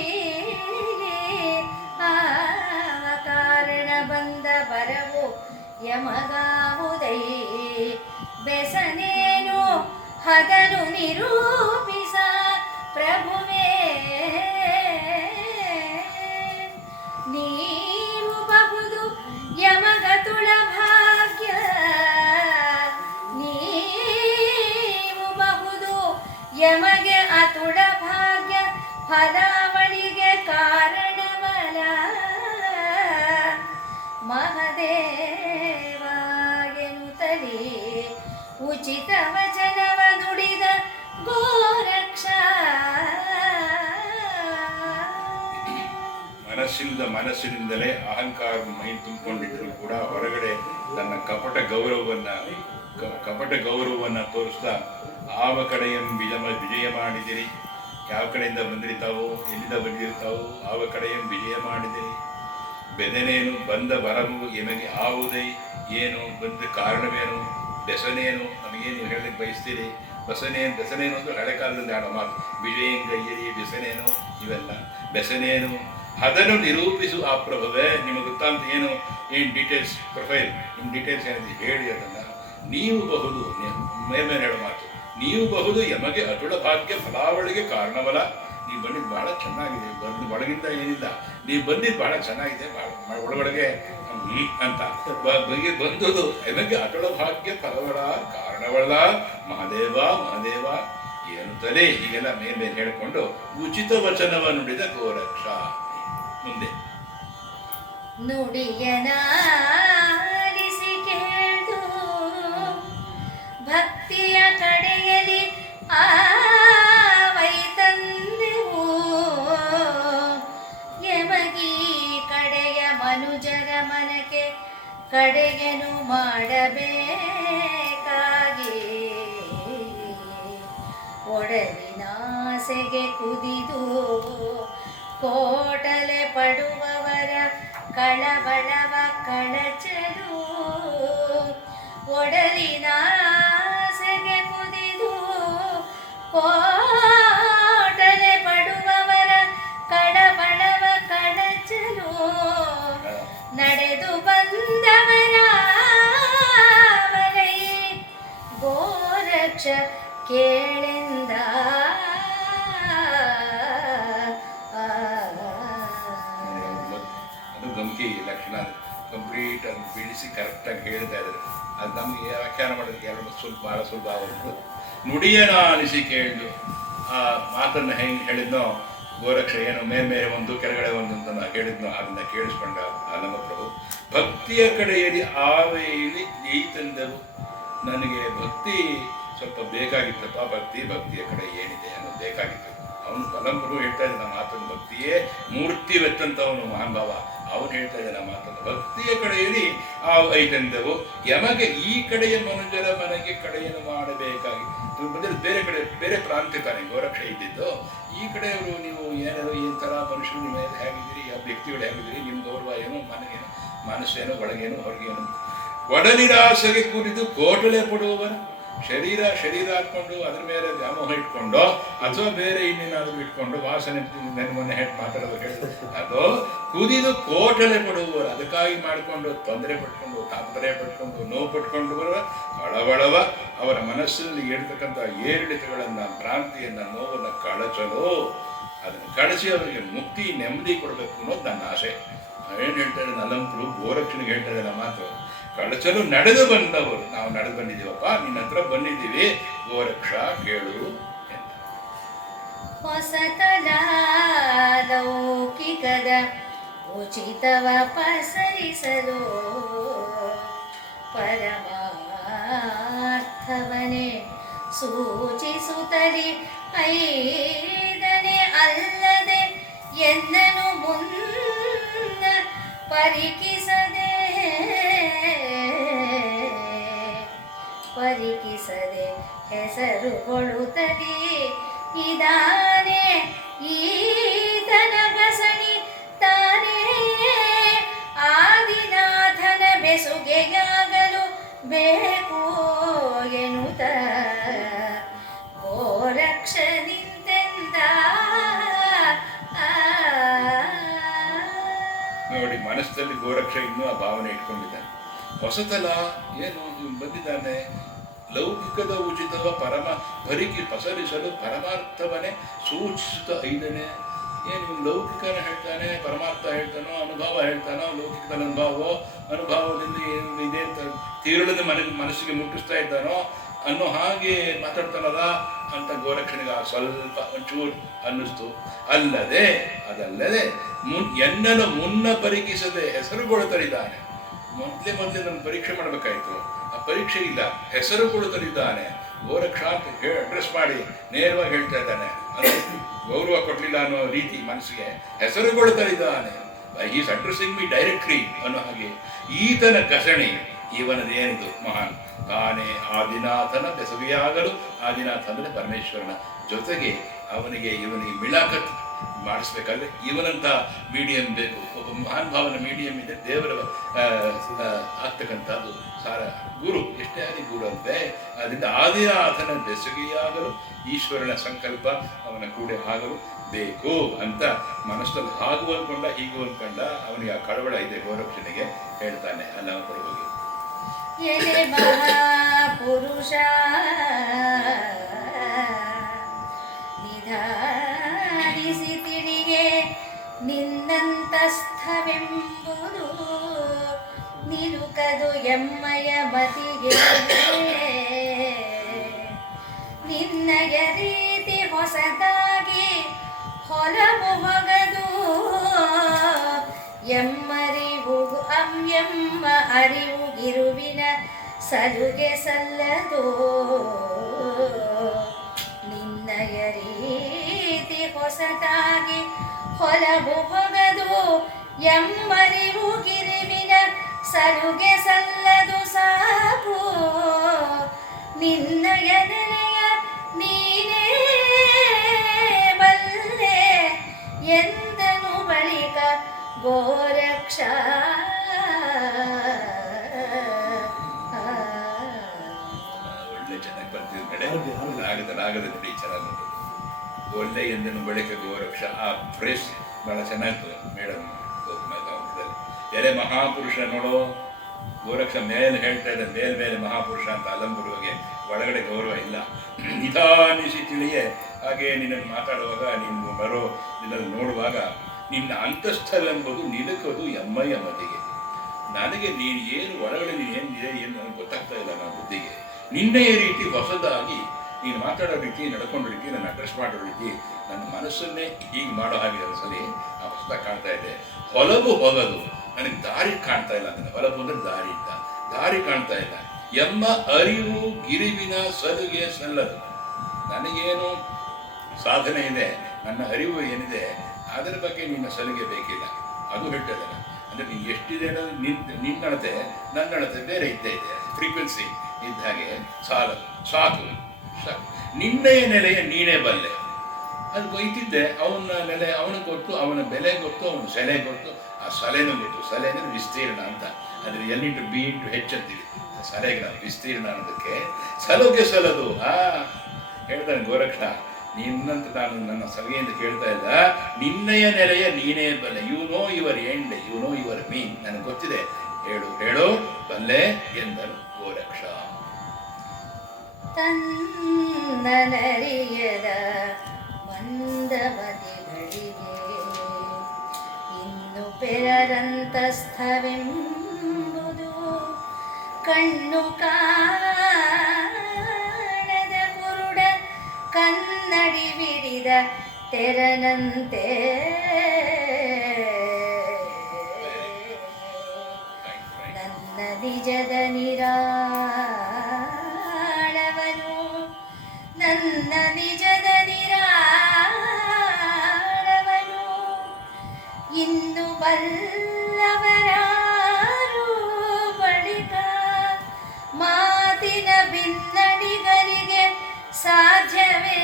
ಆವ ಕಾರಣ ಬಂದ ಬರವು ಯಮಗಾವುದೈ. ಬೆಸನೇನು ಹದನು ನಿರೂಪಿಸ ಪ್ರಭುವೇ ನೀವು ಬಹುದು ಯಮಗತುಳ ಭಾಗ್ಯ. ನೀವು ಬಹುದು ಯಮಗೆ ಅತುಳ ಭಾಗ್ಯ ಫಲಾವಳಿಗೆ ಕಾರಣವಲ. ಮಹದೇವ ಎನ್ನುತ್ತಲೇ ಉಚಿತ ವಚನವ ನುಡಿದ ಗೋರಕ್ಷ. ಮನಸ್ಸಿನಿಂದಲೇ ಅಹಂಕಾರ ಮೈ ತುಂಬಿಕೊಂಡಿದ್ರು ಕೂಡ ಹೊರಗಡೆ ತನ್ನ ಕಪಟ ಗೌರವವನ್ನು ತೋರಿಸ್ತಾ ಆವ ಕಡೆಯಂ ವಿಜಯ ಮಾಡಿದಿರಿ. ಯಾವ ಕಡೆಯಿಂದ ಬಂದಿರ್ತಾವೋ ಎಲ್ಲಿಂದ ಬಂದಿರ್ತಾವೋ ಆವ ಕಡೆಯಂ ವಿಜಯ ಮಾಡಿದಿರಿ. ಬೆದನೇನು ಬಂದ ಬರವು ಎಮಗೆ ಆವುದೈ. ಏನು ಬಂದ ಕಾರಣವೇನು ಬೆಸನೇನು ನಮಗೇನು ನೀವು ಹೇಳಲಿಕ್ಕೆ ಬಯಸ್ತೀರಿ. ಬೆಸನೇನು ಅಂದ್ರೆ ಹಳೆ ಕಾಲದಲ್ಲಿ ಆಡೋ ಮಾತು. ವಿಜಯಂಗಯ್ಯರಿ ಬೆಸನೇನು ಇವೆಲ್ಲ ಬೆಸನೇನು ಅದನ್ನು ನಿರೂಪಿಸು ಆ ಪ್ರಭುವೇ. ನಿಮಗೆ ಗೊತ್ತಾಂತ ಏನು ಡೀಟೇಲ್ಸ್ ಪ್ರೊಫೈಲ್ ನಿಮ್ಮ ಡೀಟೇಲ್ಸ್ ಏನಿದೆ ಹೇಳಿ ಅದನ್ನು. ನೀವು ಬಹುದು ಮೇಲೆ ಹೇಳೋ ಮಾತು ನೀವು ಬಹುದು ಯಮಗೆ ಅತುಳ ಭಾಗ್ಯ ಫಲಾವಳಿಗೆ ಕಾರಣವಲ್ಲ. ನೀವು ಬಂದಿದ್ದು ಭಾಳ ಚೆನ್ನಾಗಿದೆ. ಒಳಗಿಂದ ಏನಿಲ್ಲ, ನೀವು ಬಂದಿದ್ದು ಭಾಳ ಚೆನ್ನಾಗಿದೆ, ಭಾಳ ಒಳಗಡೆಗೆ ಅಂತ ಬಂದುದು ಎಮಗೆ ಅಟಳ ಭಾಗ್ಯ ಫಲವಳ ಕಾರಣವಲ್ಲ. ಮಹಾದೇವ ಏನು ತಲೆ ಹೀಗೆಲ್ಲ ಮೇಲೆ ಹೇಳಿಕೊಂಡು ಉಚಿತ ವಚನವ ನುಡಿದ ಗೋರಕ್ಷ. ಮುಂದೆ ನುಡಿಯನಾಲಿಸಿ ಕೇಳ್ದು ಭಕ್ತಿಯ ಕಡೆಯಲ್ಲಿ ಆವೈತಂದೆವು. ಯಮಗಿ ಕಡೆಯ ಮನುಜರ ಮನಕ್ಕೆ ಕಡೆಯನು ಮಾಡಬೇಕಾಗಿ ಒಡಲಿನಾಸೆಗೆ ಕುದಿದು ಕೋಟಲೆ ಪಡುವವರ ಕಳವಳವ ಕಳಚಲು. ಒಡಲಿನಾಸೆಗೆ ಕುದಿದು ಕೋಟಲೆ ಪಡುವವರ ಕಳವಳವ ಕಳಚಲು. ನಡೆದು ಬಂದವರ ಗೋರಕ್ಷ ಕೇಳೆಂದ. ಅದು ಗಮಕಿ ಲಕ್ಷಣ ಕಂಪ್ಲೀಟ್ ಅದು ಬಿಡಿಸಿ ಕರೆಕ್ಟಾಗಿ ಹೇಳ್ತಾ ಇದ್ದಾರೆ. ಅದು ನಮಗೆ ವ್ಯಾಖ್ಯಾನ ಮಾಡೋದಕ್ಕೆ ಎರಡು ಭಾಳ ಸುಲಭ ಆಗುತ್ತೆ. ನುಡಿಯನ ಅನಿಸಿ ಕೇಳಿದ್ದು ಆ ಮಾತನ್ನು ಹೆಂಗೆ ಹೇಳಿದ್ನೋ ಗೋರಕ್ಷ ಏನು ಮೇಲೆ ಒಂದು ಕೆಳಗಡೆ ಒಂದು ಅಂತ ಹೇಳಿದ್ನೋ ಅದನ್ನು ಕೇಳಿಸ್ಕೊಂಡ ನಮ್ಮ ಪ್ರಭು. ಭಕ್ತಿಯ ಕಡೆಯಲ್ಲಿ ಆವೆಯಲ್ಲಿ ತಂದೆವು. ನನಗೆ ಭಕ್ತಿ ಸ್ವಲ್ಪ ಬೇಕಾಗಿತ್ತಪ್ಪ. ಭಕ್ತಿಯ ಕಡೆ ಏನಿದೆ ಅನ್ನೋದು ಬೇಕಾಗಿತ್ತು. ಅವನು ಪಲಂಬರು ಹೇಳ್ತಾ ಇದ್ದಾನೆ ಮಾತನ್ನು, ಭಕ್ತಿಯೇ ಮೂರ್ತಿವೆತ್ತಂತವನು ಮಹಾನುಭಾವ. ಅವನು ಹೇಳ್ತಾ ಇದ್ದಾನೆ ಮಾತನ್ನು, ಭಕ್ತಿಯ ಕಡೆಯಲ್ಲಿ ಐತೆಂದವು ಯಮಗೆ ಈ ಕಡೆಯ ಮನುಜರ ಮನೆಗೆ ಕಡೆಯನ್ನು ಮಾಡಬೇಕಾಗಿ. ಬೇರೆ ಕಡೆ ಬೇರೆ ಪ್ರಾಂತ್ಯ ತಾನೆ ಗೋರಕ್ಷ ಇದ್ದಿದ್ದು. ಈ ಕಡೆಯವರು ನೀವು ಏನಾದ್ರು ಈ ಥರ ಮನುಷ್ಯರು ನಿಮ್ಮ ಹೇಗಿದ್ದೀರಿ, ಆ ವ್ಯಕ್ತಿಗಳು ಹೇಗಿದ್ದೀರಿ, ನಿಮ್ಮ ಗೌರವ ಏನು, ಮನೆಗೇನು, ಮನಸ್ಸೇನು, ಒಳಗೇನು ಹೊರಗೇನು, ಒಡನಿರಾಸೆಗೆ ಕೂರಿದು ಕೋಟಲೆ ಪಡುವವರ ಶರೀರ ಹಾಕೊಂಡು ಅದ್ರ ಮೇಲೆ ವ್ಯಾಮೋಹ ಇಟ್ಕೊಂಡು ಅಥವಾ ಬೇರೆ ಇನ್ನೇನಾದ್ರೂ ಇಟ್ಕೊಂಡು ವಾಸನೆ ಮೊನ್ನೆ ಹೇಳಿ ಮಾತಾಡೋದು ಹೇಳಿದ್ರು, ಅದು ಕುದಿದು ಕೋಟಲೆ ಪಡುವವರು ಅದಕ್ಕಾಗಿ ಮಾಡಿಕೊಂಡು ತೊಂದರೆ ಪಟ್ಕೊಂಡು ತಾಪತ್ರೆ ಪಟ್ಕೊಂಡು ನೋವು ಪಟ್ಕೊಂಡು ಬರುವ ಒಳವಳವ ಅವರ ಮನಸ್ಸಿನಲ್ಲಿ ಇರ್ತಕ್ಕಂಥ ಏರಿಳಿತಗಳನ್ನ, ಭ್ರಾಂತಿಯನ್ನ, ನೋವನ್ನು ಕಳಚಲು, ಅದನ್ನು ಕಳಿಸಿ ಅವರಿಗೆ ಮುಕ್ತಿ ನೆಮ್ಮದಿ ಕೊಡಬೇಕು ಅನ್ನೋದು ನನ್ನ ಆಸೆ. ಏನು ಹೇಳ್ತಾ ಇದ್ದಾರೆ ನಲಂಪರು ಗೋರಕ್ಷಣಿಗೆ ಹೇಳ್ತಾ ಇದ್ದಾರೆ ಮಾತು, ಕಳಚಲು ನಡೆದು ಬಂದವರು. ನಾವು ನಡೆದು ಬಂದಿದ್ದೀವಪ್ಪ, ನಿನ್ನ ಹತ್ರ ಬಂದಿದ್ದೀವಿ, ಗೋರಕ್ಷ ಕೇಳು ಅಂತ. ಹೊಸತನ ಲೌಕಿಕದ ಉಚಿತವ ಪಸರಿಸಲು ಪರಮಾರ್ಥವನೇ ಸೂಚಿಸುತ್ತಲಿ ಐದನೆ ಅಲ್ಲದೆ ಎನ್ನನು ಮುನ್ನ ಪರಿಕಿಸದೆ ಹೆಸರುಗೊಳ್ಳುತ್ತದೆ ಇದಾನೆ ಈತನ ಬಸಣಿ ತಾನೇ ಆದಿನಾಥನ ಬೆಸುಗೆಯಾಗಲು ಬೇಕು ಎನ್ನುತ್ತ ಗೋರಕ್ಷ ನಿಂತೆಂದ. ನೋಡಿ, ಮನಸ್ಸಲ್ಲಿ ಗೋರಕ್ಷ ಇನ್ನೂ ಆ ಭಾವನೆ ಇಟ್ಕೊಂಡಿದ್ದಾನೆ. ಹೊಸತಲ ಏನು ಬಂದಿದ್ದಾನೆ, ಲೌಕಿಕದ ಉಚಿತವ ಪಸರಿಸಲು ಪರಮಾರ್ಥವನ್ನೇ ಸೂಚಿಸುತ್ತ ಐದನೇ. ಏನು ಲೌಕಿಕನ ಹೇಳ್ತಾನೆ, ಪರಮಾರ್ಥ ಹೇಳ್ತಾನೋ, ಅನುಭವ ಹೇಳ್ತಾನೋ, ಲೌಕಿಕದ ಅನುಭವದಿಂದ ಏನು ಇದೆ ಅಂತ ತೀರಳದ ಮನಸ್ಸಿಗೆ ಮುಟ್ಟಿಸ್ತಾ ಇದ್ದಾನೋ ಅನ್ನೋ ಹಾಗೆ ಮಾತಾಡ್ತಾನಲ್ಲ ಅಂತ ಗೋರಕ್ಷಣಿಗೆ ಸ್ವಲ್ಪ ಒಂಚೂರು ಅನ್ನಿಸ್ತು. ಅದಲ್ಲದೆ ಎನ್ನಲು ಮುನ್ನ ಪರೀಕ್ಷಿಸದೆ ಹೆಸರುಗೊಳ್ಳುತ್ತಲಿದ್ದಾನೆ. ಮೊದಲೇ ನನ್ನ ಪರೀಕ್ಷೆ ಮಾಡಬೇಕಾಯ್ತು, ಆ ಪರೀಕ್ಷೆ ಇಲ್ಲ, ಹೆಸರುಗೊಳ್ಳುತ್ತಲಿದ್ದಾನೆ. ಗೋರಕ್ಷ ಅಂತ ಅಡ್ರೆಸ್ ಮಾಡಿ ನೇರವಾಗಿ ಹೇಳ್ತಾ ಇದ್ದಾನೆ. ಗೌರವ ಕೊಡ್ಲಿಲ್ಲ ಅನ್ನೋ ರೀತಿ ಮನಸ್ಸಿಗೆ ಹೆಸರುಗೊಳ್ಳುತ್ತಲಿದ್ದಾನೆ. ಈಸ್ ಅಡ್ರೆಸ್ಸಿಂಗ್ ಮಿ ಡೈರೆಕ್ಟ್ಲಿ ಅನ್ನೋ ಹಾಗೆ. ಈತನ ಕಸಣಿ ಇವನದೇನಿದು ಮಹಾನ್, ತಾನೇ ಆದಿನಾಥನ ಬೆಸವಿಯಾಗಲು, ಆದಿನಾಥ ಅಂದರೆ ಪರಮೇಶ್ವರನ ಜೊತೆಗೆ ಇವನಿಗೆ ಮಿಲಾಕತ್ ಮಾಡಿಸ್ಬೇಕಾದ್ರೆ ಇವನಂತ ಮೀಡಿಯಂ ಬೇಕು. ಒಬ್ಬ ಮಹಾನ್ ಭಾವನ ಮೀಡಿಯಂ ಇದೆ, ದೇವರ ಆಗ್ತಕ್ಕಂಥದ್ದು ಸಾರ ಗುರು, ಎಷ್ಟೇ ಆದಿ ಗುರು ಅಂತೆ. ಅದರಿಂದ ಆದಿನಾಥನ ಬೆಸುಗೆಯಾಗಲು ಈಶ್ವರನ ಸಂಕಲ್ಪ ಅವನ ಕೂಡ ಆಗಲು ಬೇಕು ಅಂತ ಮನಸ್ಸಲ್ಲಿ ಹಾಗೂ ಅಂದ್ಕೊಂಡ ಹೀಗೂ ಅಂದ್ಕೊಂಡ ಅವನಿಗೆ ಆ ಕಳವಳ ಇದೆ. ಗೋರಕ್ಷಣಿಗೆ ಹೇಳ್ತಾನೆ ಅಲ್ಲ ಹೋಗಿ ಎಲೆ ಮಹಾಪುರುಷ ನಿಧಾನಿಸಿ ತಿಳಿಗೆ ನಿನ್ನಂತಸ್ಥವೆಂಬುದು ನಿಲುಕದು ಎಮ್ಮಯ ಮತಿಗೆ. ನಿನ್ನಯ ರೀತಿ ಹೊಸದಾಗಿ ಹೊಲವು ಹೊಗದು ಎಮ್ಮರಿವು ಎಮ್ಮ ಅರಿವು ಗಿರುವಿನ ಸಲುಗೆ ಸಲ್ಲದು. ನಿನ್ನಯ ರೀತಿ ಹೊಸದಾಗಿ ಹೊಲವು ಹೊಗದು ಎಮ್ಮರಿವು ಗಿರುವಿನ ಸಲುಗೆ ಸಲ್ಲದು ಸಾಕು. ನಿನ್ನಯ ನೆಲೆಯ ನೀನೇ ಬಲ್ಲೆ ಎಂದನು ಬಳಿಕ ಗೋರಕ್ಷ. ಒಳ್ಳೆ ಚೆನ್ನಾಗಿ ಬರ್ತಿದ್ದ ರಾಗದ ನುಡಿ ಚೆನ್ನಾಗಿ ಉಂಟು. ಒಳ್ಳೆ ಎಂದನು ಬಳಿಕ ಗೋರಕ್ಷ, ಆ ಫ್ರೇಸ್ ಬಹಳ ಚೆನ್ನಾಗಿತ್ತು ಮೇಡಮ್ ಗೋಕುಮಾದಲ್ಲಿ. ಎಲೆ ಮಹಾಪುರುಷ ನೋಡೋ, ಗೋರಕ್ಷ ಮೇಲೆ ಹೇಳ್ತಾ ಇದ್ದ ಮೇಲೆ ಮಹಾಪುರುಷ ಅಂತ ಅಲಂಬರುವಾಗೆ ಒಳಗಡೆ ಗೌರವ ಇಲ್ಲ. ನಿಧಾನಿಸಿ ತಿಳಿಯೇ ಹಾಗೆ ನಿನ್ನನ್ನು ಮಾತಾಡುವಾಗ, ನೀನು ಬರೋ ನಿನ್ನನ್ನು ನೋಡುವಾಗ ನಿನ್ನ ಅಂತಸ್ಥವೆಂಬುದು ನಿಲುಕದು ಎಮ್ಮಯ್ಯ ಮತಿಗೆ. ನನಗೆ ನೀನು ಏನು ಒಳಗಡೆ ನೀನು ಏನಿದೆ ಏನು ನನಗೆ ಗೊತ್ತಾಗ್ತಾ ಇಲ್ಲ ನನ್ನ ಬುದ್ಧಿಗೆ. ನಿನ್ನೆಯ ರೀತಿ ಹೊಸದಾಗಿ ನೀನು ಮಾತಾಡೋ ರೀತಿ, ನಡ್ಕೊಂಡೋ ರೀತಿ, ನನ್ನ ಅಡ್ರೆಸ್ ಮಾಡೋ ರೀತಿ ನನ್ನ ಮನಸ್ಸನ್ನೇ ಹೀಗೆ ಮಾಡೋ ಹಾಗೆ ಒಂದ್ಸಲಿ ಆ ಹೊಸದಾಗಿ ಕಾಣ್ತಾ ಇದೆ. ಹೊಲವು ಹೋಗೋದು ನನಗೆ ದಾರಿ ಕಾಣ್ತಾ ಇಲ್ಲ ಅಂತ. ಹೊಲವು ಅಂದರೆ ದಾರಿ ಕಾಣ್ತಾ ಇಲ್ಲ. ಎಮ್ಮ ಅರಿವು ಗಿರಿವಿನ ಸಲುಗೆ ಸಲ್ಲದು. ನನಗೇನು ಸಾಧನೆ ಇದೆ, ನನ್ನ ಅರಿವು ಏನಿದೆ ಅದರ ಬಗ್ಗೆ ನಿನ್ನ ಸಲಿಗೆ ಬೇಕಿಲ್ಲ. ಅದು ಹೇಳ್ತದೆ. ಅಂದರೆ ನೀನು ಎಷ್ಟಿದೆ ಅನ್ನೋದು ನಿನ್ನಳತೆ ನನ್ನಳತೆ ಬೇರೆ ಇದ್ದೇ ಇದೆ. ಫ್ರೀಕ್ವೆನ್ಸಿ ಇದ್ದ ಹಾಗೆ ಸಾಕು. ನಿನ್ನೆಯ ನೆಲೆಯ ನೀನೇ ಬಲ್ಲೆ. ಅದು ಬೈತಿದ್ದೆ ಅವನ ನೆಲೆ ಅವನಿಗೆ ಗೊತ್ತು, ಅವನ ಬೆಲೆ ಗೊತ್ತು, ಅವನ ಸೆಲೆ ಗೊತ್ತು, ಆ ಸಲೆನೂ ಗೊತ್ತು. ಸಲೆ ಅಂದರೆ ವಿಸ್ತೀರ್ಣ ಅಂತ. ಅಂದರೆ L/B/H ಅಂತೀವಿ. ಸಲೆಗೆ ನಾವು ವಿಸ್ತೀರ್ಣ ಅನ್ನೋದಕ್ಕೆ ಸಲದು ಹೇಳ್ತಾನೆ ಗೋರಕ್ಷ. ನಿನ್ನಂತ ನಾನು ನನ್ನ ಸಲಹೆಯಿಂದ ಕೇಳ್ತಾ ಇಲ್ಲ. ನಿನ್ನೆಯ ನೆಲೆಯ ನೀನೇ ಬಲ್ಲೆ. You know your end, you know your mean. ನನಗೆ ಗೊತ್ತಿದೆ. ಹೇಳು ಬಲ್ಲೆ ಎಂದನು ಗೋರಕ್ಷ. ತನ್ನರಿಯದ ಮಂದಮತಿಗಳಿಗೆ ಇನ್ನು ಪೆರರಂತಸ್ಥವೆಂಬುದು ಕಣ್ಣು ಕಾಣದ ಕುರುಡ ಕನ್ನಡಿ ಬಿಡಿದ ತೆರನಂತೆ. ನನ್ನ ನಿಜದ ನಿರಾಳವನು ಇನ್ನು ಬಲ್ಲವರಾರು ಬಳಿಕ ಮಾತಿನ ಬಿನ್ನಡಿಗರಿಗೆ ಸಾಧ್ಯವೇ?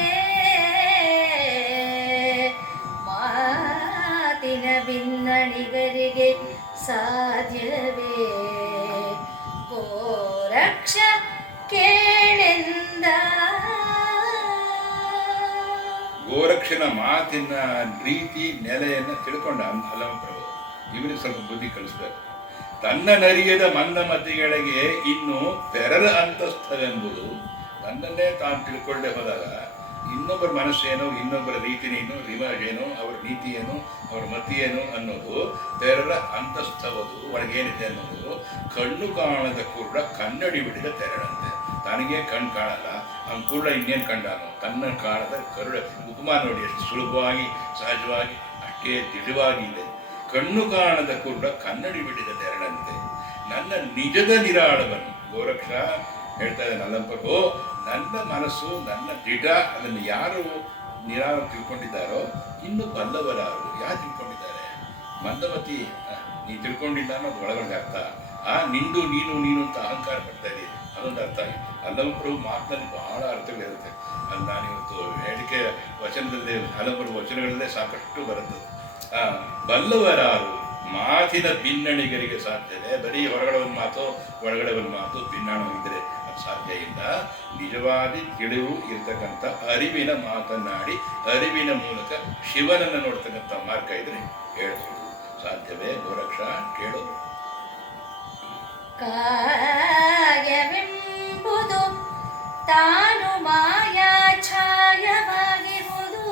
ಮಾತಿನ ಬಿನ್ನಡಿಗರಿಗೆ ಸಾಧ್ಯವೇ? ಗೋರಕ್ಷ ಕೇಳೆಂದ. ಗೋರಕ್ಷನ ಮಾತಿನ ರೀತಿ ನೆಲೆಯನ್ನು ತಿಳ್ಕೊಂಡ ಹಲಮಪ್ರಭು. ಇವನಿಗೆ ಸ್ವಲ್ಪ ಬುದ್ಧಿ ಕಲಿಸ್ಬೇಕು. ತನ್ನ ನರಿಯದ ಮಂದಮತಿಗಳಿಗೆ ಇನ್ನು ಪೆರರ ಅಂತಸ್ಥವೆಂಬುದು, ತನ್ನನ್ನೇ ತಾನು ತಿಳ್ಕೊಳ್ಳದೆ ಹೋದಾಗ ಇನ್ನೊಬ್ಬರ ಮನಸ್ಸೇನು, ಇನ್ನೊಬ್ಬರ ರೀತಿನೇನು, ರಿವಾಜ್ ಏನು, ಅವರ ನೀತಿ ಏನು, ಅವರ ಮತಿ ಏನು ಅನ್ನೋದು ತೆರರ ಅಂತಸ್ಥವದು. ಒಳಗೇನಿದೆ ಅನ್ನೋದು ಕಣ್ಣು ಕಾಣದ ಕುರುಡ ಕನ್ನಡಿ ಬಿಡಿದ ತೆರಳಂತೆ. ತನಗೆ ಕಣ್ಣು ಕಾಣಲ್ಲ, ಅವ್ನು ಕುರುಡ ಇನ್ನೇನು ಕಂಡಾನು? ಕಣ್ಣು ಕಾಣದ ಕರುಡ. ಉಪಮಾ ನೋಡಿ ಎಷ್ಟು ಸುಲಭವಾಗಿ, ಸಹಜವಾಗಿ, ಅಷ್ಟೇ ದಿಢವಾಗಿ ಇದೆ. ಕಣ್ಣು ಕಾಣದ ಕುರುಡ ಕನ್ನಡಿ ಬಿಡಿದ ತೆರಳಂತೆ. ನನ್ನ ನಿಜದ ನಿರಾಳವನ್ನು ಗೋರಕ್ಷ ಹೇಳ್ತಾ ಇದ್ದಾನೆ ಅಲ್ಲಂಪರು. ನನ್ನ ಮನಸ್ಸು, ನನ್ನ ದಿಢ, ಅದನ್ನು ಯಾರು ನಿರಾಳ ತಿಳ್ಕೊಂಡಿದ್ದಾರೋ ಇನ್ನು ಬಲ್ಲವರಾರು. ಯಾರು ತಿಳ್ಕೊಂಡಿದ್ದಾರೆ? ಮಂದಮತಿ ನೀ ತಿಳ್ಕೊಂಡಿಲ್ಲ ಅನ್ನೋದು ಒಳಗಡೆ ಅರ್ಥ. ನಿಂದು ನೀನು ಅಂತ ಅಹಂಕಾರ ಪಡ್ತಾ ಇದ್ದೀವಿ, ಅದೊಂದು ಅರ್ಥ. ಅಲ್ಲಂಪರು ಮಾತಿನಲ್ಲಿ ಬಹಳ ಅರ್ಥಗಳಿರುತ್ತೆ. ಅದು ನಾನಿವತ್ತು ಹೇಳಿಕೆ ವಚನದಲ್ಲಿ ಹಲವರು ವಚನಗಳಲ್ಲೇ ಸಾಕಷ್ಟು ಬರುತ್ತದೆ. ಬಲ್ಲವರಾರು ಮಾತಿನ ಭಿನ್ನಣಿಗರಿಗೆ ಸಾಧ್ಯತೆ. ಬರೀ ಹೊರಗಡೆ ಒಂದು ಮಾತು, ಒಳಗಡೆ ಒಂದು ಮಾತು ಭಿನ್ನಾಣವಿದ್ದರೆ ಅದು ಸಾಧ್ಯ ಇಲ್ಲ. ನಿಜವಾದಿ ತಿಳಿವು ಇರ್ತಕ್ಕಂಥ ಅರಿವಿನ ಮಾತನ್ನಾಡಿ ಅರಿವಿನ ಮೂಲಕ ಶಿವನನ್ನು ನೋಡ್ತಕ್ಕಂಥ ಮಾರ್ಗ ಇದ್ರೆ ಹೇಳ್ಬೋದು. ಸಾಧ್ಯವೇ ಗೋರಕ್ಷ? ಕೇಳು. ಕಾಯವೆಂಬುದು ತಾನು ಮಾಯಾ ಛಾಯವಾಗಿರುವುದು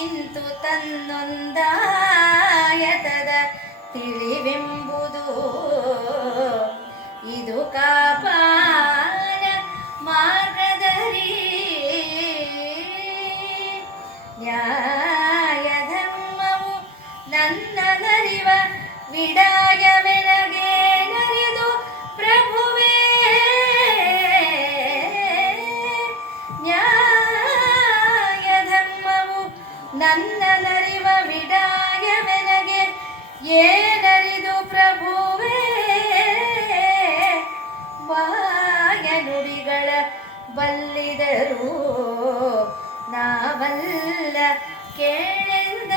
ಇಂತು ತನ್ನೊಂದಾಯತದ ತಿಳಿವೆಂಬುದು ಇದು ಕಾಪಾಲ ಮಾರ್ಗದಲ್ಲಿ ನ್ಯಾಯ ಧರ್ಮವು ನನ್ನ ನರಿವ ವಿಡಾಯವೆನಗೆ ನರಿದು ಪ್ರಭುವೇ ನ್ಯಾಯ ಧರ್ಮವು ನನ್ನ ನರಿವ ವಿಡಾಯವೆನಗೆ ಏನರಿದು ಪ್ರಭುವೇ ಬಾಯ ನುಡಿಗಳ ಬಲ್ಲಿದರು ನಾವಲ್ಲ ಕೇಳೆಂದ.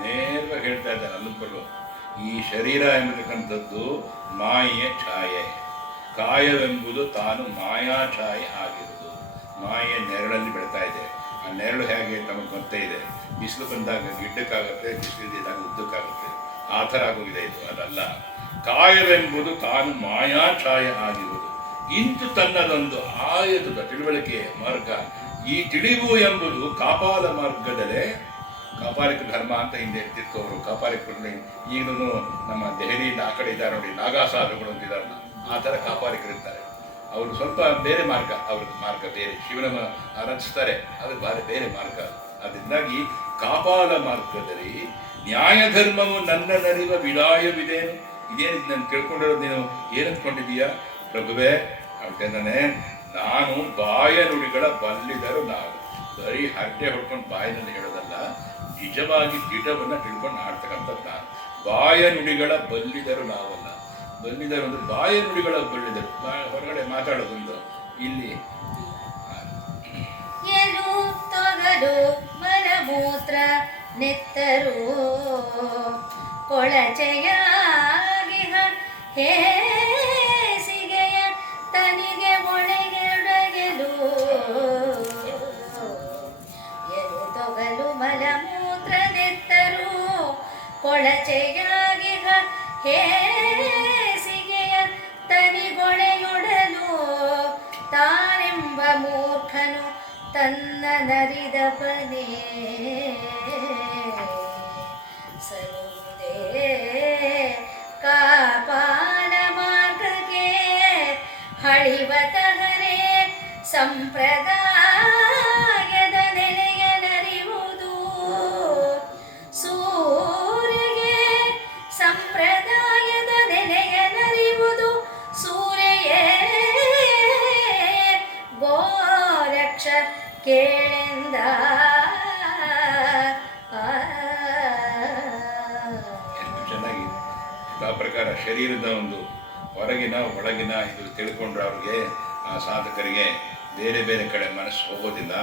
ನೇರವಾಗಿ ಹೇಳ್ತಾ ಇದ್ದಾರೆ ಅಲ್ಲಂಪರು. ಈ ಶರೀರ ಎಂಬತಕ್ಕಂಥದ್ದು ಮಾಯೆಯ ಛಾಯೆ. ಕಾಯವೆಂಬುದು ತಾನು ಮಾಯಾ ಛಾಯೆ ಆಗಿರುವುದು. ಮಾಯೆಯ ನೆರಳಲ್ಲಿ ಬೆಳೀತಾ ಇದೆ. ಆ ನೆರಳು ಹೇಗೆ ತಮಗೆ ಗೊತ್ತೇ ಇದೆ. ಬಿಸಿಲು ಬಂದಾಗ ಗಿಡ್ಡಕ್ಕಾಗುತ್ತೆ, ಬಿಸಿಲಿದ್ದಾಗ ಉದ್ದಕ್ಕಾಗುತ್ತೆ. ಆ ಥರ ಆಗೋಗಿದೆ ಇದು. ಅದಲ್ಲ. ಕಾಯವೆಂಬುದು ತಾನು ಮಾಯಾ ಛಾಯೆ ಆಗಿರುವುದು. ಇಂತು ತನ್ನದೊಂದು ಆಯತದ ತಿಳುವಳಿಕೆಯ ಮಾರ್ಗ. ಈ ತಿಳಿವು ಎಂಬುದು ಕಾಪಾಲ ಮಾರ್ಗದಲ್ಲೇ. ಕಾಪಾಲಿಕ ಧರ್ಮ ಅಂತ ಹಿಂದೆ ಇರ್ತಿರ್ತವರು. ಕಾಪಾಲಿಕರು ಈಗಲೂ ನಮ್ಮ ದೆಹಲಿಯಿಂದ ಆ ಕಡೆ ಇದ್ದಾರೆ ನೋಡಿ, ನಾಗಾ ಸಾಧುಗಳು ಅಂತಿದಾರಲ್ಲ, ಆ ಥರ ಕಾಪಾಲಿಕರಿರ್ತಾರೆ. ಅವರು ಸ್ವಲ್ಪ ಬೇರೆ ಮಾರ್ಗ, ಅವ್ರದ್ದು ಮಾರ್ಗ ಬೇರೆ. ಶಿವನ ಆರಾಧಿಸ್ತಾರೆ, ಅದು ಬೇರೆ ಮಾರ್ಗ. ಅದರಿಂದಾಗಿ ಕಾಪಾಲ ಮಾರ್ಗದಲ್ಲಿ ನ್ಯಾಯ ಧರ್ಮವು ನನ್ನ ನರಿವ ವಿಡಾಯವಿದೇನು. ಇದೇನು ನಾನು ತಿಳ್ಕೊಂಡಿರೋದು, ನೀನು ಏನು ಅಂದ್ಕೊಂಡಿದೀಯಾ ಪ್ರಭುವೇ? ಹೇಳ್ತೇನೆ, ನಾನು ಬಾಯ ನುಡಿಗಳ ಬಲ್ಲಿದರು ನಾವು. ಬರೀ ಹರಟೆ ಹೊಡ್ಕೊಂಡು ಬಾಯಿನಲ್ಲಿ ಹೇಳೋದಲ್ಲ, ನಿಜವಾಗಿ ದಿಟವನ್ನು ತಿಳ್ಕೊಂಡು ಆಡ್ತಕ್ಕಂಥದ್ದು ನಾನು. ಬಾಯ ನುಡಿಗಳ ಬಲ್ಲಿದರು ನಾವಲ್ಲ. ಬಲ್ಲಿದರು ಅಂದ್ರೆ ಬಾಯ ನುಡಿಗಳ ಬಲ್ಲಿದರು, ಹೊರಗಡೆ ಮಾತಾಡೋದೊಂದು. ಇಲ್ಲಿ ಎಲು ತೊಗಲು ಮಲಮೂತ್ರ ನೆತ್ತರು ಕೊಳಚೆಯಾಗಿಹ ಹೇಸಿಗೆಯ ತನಿಗೆ ಒಳಗೆಡಗೆಲು. ಎಲು ತೊಗಲು ಮಲಮೂತ್ರ ನೆತ್ತರು ಕೊಳಚೆಯಾಗಿಹ ಹೇಸಿಗೆಯ ತನಿಗೊಳೆಯೊಡಲು. ತಾನೆಂಬ ಮೂರ್ಖನು ತನ್ನ ನರಿದಪನೇ ಸರುವುದೇ ಕಾಪಾಲ ಮಾರ್ಗಕ್ಕೆ ಹಳಿವತಹರೆ ಸಂಪ್ರದಾಯದ ನೆಲೆಯನರಿವುದು. ಸೂರ್ಯಗೆ ಸಂಪ್ರದಾಯದ ನೆಲೆಯನರಿವುದು. ಸೂರ್ಯೇ ಗೋರಕ್ಷ ಕೇಳೆಂದ. ಎಷ್ಟು ಚೆನ್ನಾಗಿದೆ. ಆ ಪ್ರಕಾರ ಶರೀರದ ಒಂದು ಹೊರಗಿನ ಒಳಗಿನ ಇದು ತಿಳ್ಕೊಂಡ್ರೆ ಅವ್ರಿಗೆ, ಆ ಸಾಧಕರಿಗೆ ಬೇರೆ ಬೇರೆ ಕಡೆ ಮನಸ್ಸು ಹೋಗೋದಿಲ್ಲ.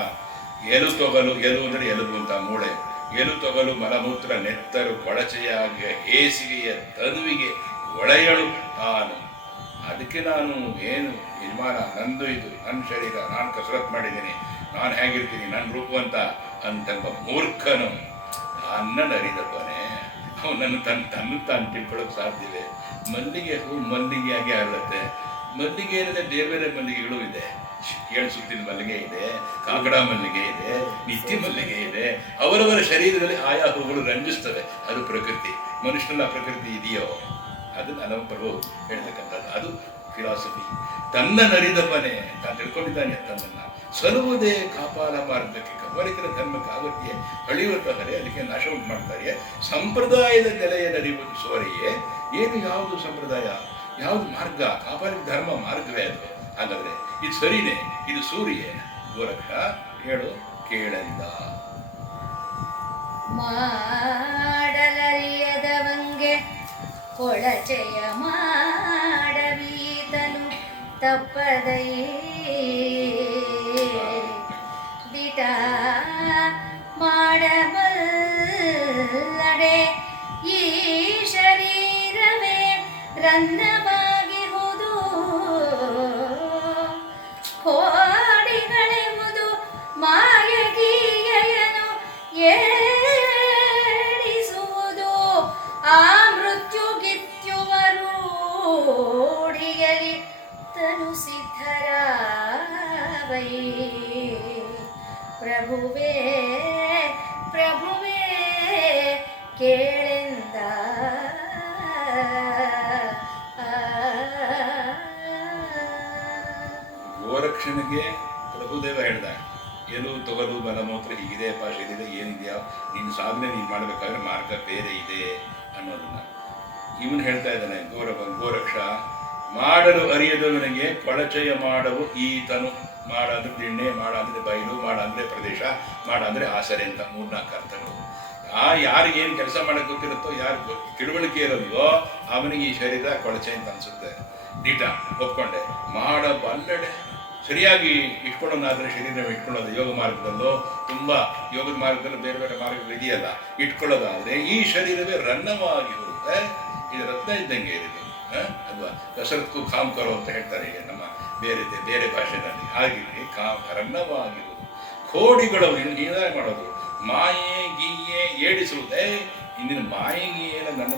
ಎಲು ತೊಗಲು, ಎಲು ಅಂದರೆ ಎಲುಬು ಅಂತ ಮೂಳೆ. ಎಲು ತೊಗಲು ಮಲಮೂತ್ರ ನೆತ್ತರು ಕೊಳಚೆಯಾಗಿ ಹೇಸಿಗೆಯ ತನುವಿಗೆ ಒಳೆಯಳು ತಾನು. ಅದಕ್ಕೆ ನಾನು ಏನು ಯಜಮಾನ, ನಂದು ಇದು, ನನ್ನ ಶರೀರ, ನಾನು ಕಸರತ್ತು ಮಾಡಿದ್ದೀನಿ, ನಾನು ಹೇಗಿರ್ತೀನಿ, ನನ್ನ ರೂಪವಂತ ಅಂತಂಬ ಮೂರ್ಖನು ಅನ್ನನರಿದಪ್ಪನೇ ಅವನನ್ನು ತಾನು ತಿಳ್ಕೊಳ್ಳೋಕೆ ಸಾಧ್ಯವೇ? ಮಲ್ಲಿಗೆ ಹೂ ಮಲ್ಲಿಗೆಯಾಗಿ ಅರಳುತ್ತೆ. ಮಲ್ಲಿಗೆ ಏನಿದೆ, ಬೇರೆ ಬೇರೆ ಮಲ್ಲಿಗೆಗಳು ಇದೆ. 7 ಸುತ್ತಿನ ಮಲ್ಲಿಗೆ ಇದೆ, ಕಾಕಡ ಮಲ್ಲಿಗೆ ಇದೆ, ನಿತ್ಯ ಮಲ್ಲಿಗೆ ಇದೆ. ಅವರವರ ಶರೀರದಲ್ಲಿ ಆಯಾ ಹೂಗಳು ರಂಜಿಸ್ತವೆ. ಅದು ಪ್ರಕೃತಿ. ಮನುಷ್ಯನ ಪ್ರಕೃತಿ ಇದೆಯೋ ಅದು ನಮ್ಮ ಪ್ರಭು ಹೇಳ್ತಕ್ಕಂಥದ್ದು. ಅದು ಫಿಲಾಸಫಿ. ತನ್ನ ನರಿದಪ್ಪನೇ, ತಾನು ತಿಳ್ಕೊಂಡಿದ್ದಾನೆ ತನ್ನನ್ನು. ಸಲುವುದೇ ಕಾಪಾಲ ಮಾರ್ಗಕ್ಕೆ, ಕಪಾಲಿಕರ ಧರ್ಮಕ್ಕೆ ಆಗತ್ಯ ಅಳಿಯುವಂತಹರೆ, ಅದಕ್ಕೆ ನಾಶ ಉಂಟು ಮಾಡ್ತಾರೆ. ಸಂಪ್ರದಾಯದ ನೆಲೆಯ ನರಿಯುವುದು ಸೋರೆಯೇ. ಏನು, ಯಾವುದು ಸಂಪ್ರದಾಯ, ಯಾವುದು ಮಾರ್ಗ? ಕಾಪಾಲಿಕ ಧರ್ಮ ಮಾರ್ಗವೇ ಅದು. ಹಾಗಾದ್ರೆ ಇದು ಸರಿನೇ, ಇದು ಸೂರ್ಯ. ಗೋರಕ್ಷ ಹೇಳು ಕೇಳಂದ. ಮಾಡಲರಿಯದವಂಗೆ ಕೊಳಚೆಯ ಮಾಡವೀತನು ತಪ್ಪದೈ ದಿಟ ಮಾಡಬಲ್ಲಡೆ. ಈ ಶರೀರವೇ ರನ್ನವಾಗಿಹುದು. ಕೋಡಿಗಳೆಂಬುದು ಮಾಯಗೀಯನು ಏಡಿಸುವುದು. ಆ ಮೃತ್ಯುಗಿತ್ಯುವರು ಓಡಿಯಲಿ ತನು ಸಿದ್ಧರಾವೈ. ಪ್ರಭುವೇ ಪ್ರಭುವೇ ಕೇಳೆಂದ. ಗೋರಕ್ಷನಿಗೆ ಪ್ರಭುದೇವ ಹೇಳ್ದ, ಎಲು ತೊಗಲು ಮಲಮೂತ್ರ ಹೀಗಿದೆಯಪ್ಪ, ಶರೀರ ಏನಿದೆಯಾ, ನಿನ್ನ ಸಾಧನೆ ನೀನು ಮಾಡಬೇಕಾದ್ರೆ ಮಾರ್ಗ ಬೇರೆ ಇದೆ ಅನ್ನೋದನ್ನ ಇವನು ಹೇಳ್ತಾ ಇದ್ದಾನೆ. ಗೋರಕ್ಷ ಮಾಡಲು ಅರಿಯದವನಿಗೆ ಕೊಳಚೆಯ ಮಾಡವು ಈತನು. ಮಾಡ ಅಂದ್ರೆ ದಿಣ್ಣೆ, ಮಾಡ ಅಂದರೆ ಬಯಲು, ಮಾಡ ಅಂದರೆ ಪ್ರದೇಶ, ಮಾಡ ಅಂದರೆ ಆಸರೆ ಅಂತ 3-4 ಅರ್ಥಗಳು. ಯಾರಿಗೆ ಏನು ಕೆಲಸ ಮಾಡೋಕ್ಕೆ ಗೊತ್ತಿರುತ್ತೋ, ಯಾರು ತಿಳುವಳಿಕೆ ಇರೋಲ್ವೋ ಅವನಿಗೆ ಈ ಶರೀರ ಕೊಳಚೆ ಅಂತ ಅನಿಸುತ್ತೆ. ದಿಟ ಒಪ್ಕೊಂಡೆ. ಮಾಡಬಲ್ಲಡೆ, ಸರಿಯಾಗಿ ಇಟ್ಕೊಳ್ಳೋನಾದರೆ ಶರೀರ ಇಟ್ಕೊಳ್ಳೋದು ಯೋಗ ಮಾರ್ಗದಲ್ಲೋ, ತುಂಬ ಯೋಗದ ಮಾರ್ಗದಲ್ಲೂ ಬೇರೆ ಬೇರೆ ಮಾರ್ಗಗಳು ಇದೆಯಲ್ಲ, ಇಟ್ಕೊಳ್ಳೋದಾದರೆ ಈ ಶರೀರವೇ ರನ್ನವಾಗಿ ಬರುತ್ತೆ. ಇದು ರತ್ನ ಇದ್ದಂಗೆ ಇದೆ ಅಲ್ವಾ? ಕಸರತ್ಕು ಕಾಮ್ ಕರೋ ಅಂತ ಹೇಳ್ತಾರೆ ಈಗ ನಮ್ಮ ಬೇರೆ ಭಾಷೆಯಲ್ಲಿ. ಹಾಗೆ ರನ್ನವಾಗಿರುವುದು. ಕೋಡಿಗಳು ಹೀನಾಗಿ ಮಾಡೋದು, ಮಾಯೆ ಗೀಯೆ ಏಡಿಸುವುದೇ. ಇಂದಿನ ಮಾಯೆ ಗೀಯೆನ ನನ್ನ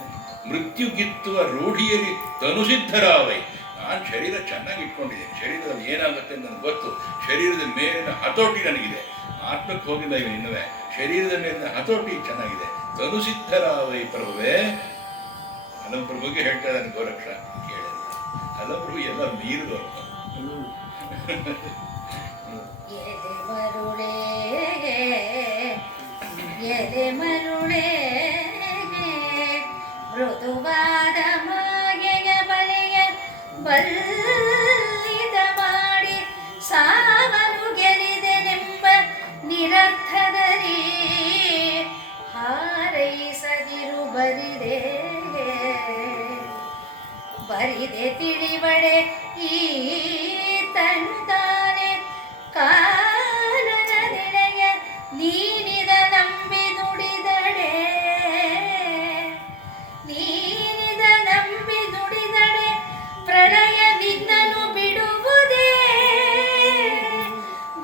ಮೃತ್ಯುಗಿತ್ತುವ ರೂಢಿಯಲ್ಲಿ ತನುಸಿದ್ಧರಾವೈ. ನಾನು ಶರೀರ ಚೆನ್ನಾಗಿ ಇಟ್ಕೊಂಡಿದ್ದೀನಿ, ಶರೀರದಲ್ಲಿ ಏನಾಗುತ್ತೆ ಅಂತ ನನಗೆ ಗೊತ್ತು. ಶರೀರದ ಮೇಲಿನ ಹತೋಟಿ ನನಗಿದೆ. ಆತ್ಮಕ್ಕೆ ಹೋಗಿಲ್ಲ ಇವ ಇನ್ನುವೇ. ಶರೀರದ ಮೇಲಿನ ಹತೋಟಿ ಚೆನ್ನಾಗಿದೆ. ತನುಸಿದ್ಧರಾವೈ ಪ್ರಭುವೇ. ಹಲವು ಪ್ರಭುಗೆ ಹೇಳ್ತಾ ಇದ್ದಾನೆ ಗೋರಕ್ಷ, ಕೇಳಿದ ಹಲವು ಪ್ರಭು ಎಲ್ಲ ಮೀರಿದವರು. ಎದೆ ಮರುಳೇ ಮೃದುವಾದ ಮಾಯೆಯ ಬಲೆಯ ಬಲ್ಲಿದ ಮಾಡಿ ಬರಿದೆ ತಿಳಿವಡೆ ಈ ತಂದಾನೆ ಕಾಲನ ನೆಳೆಯ ನೀನಿದ ನಂಬಿ ನುಡಿದಡೆ ನೀನಿದ ನಂಬಿ ನುಡಿದಡೆ ಪ್ರಳಯ ನಿನ್ನನು ಬಿಡುವುದೇ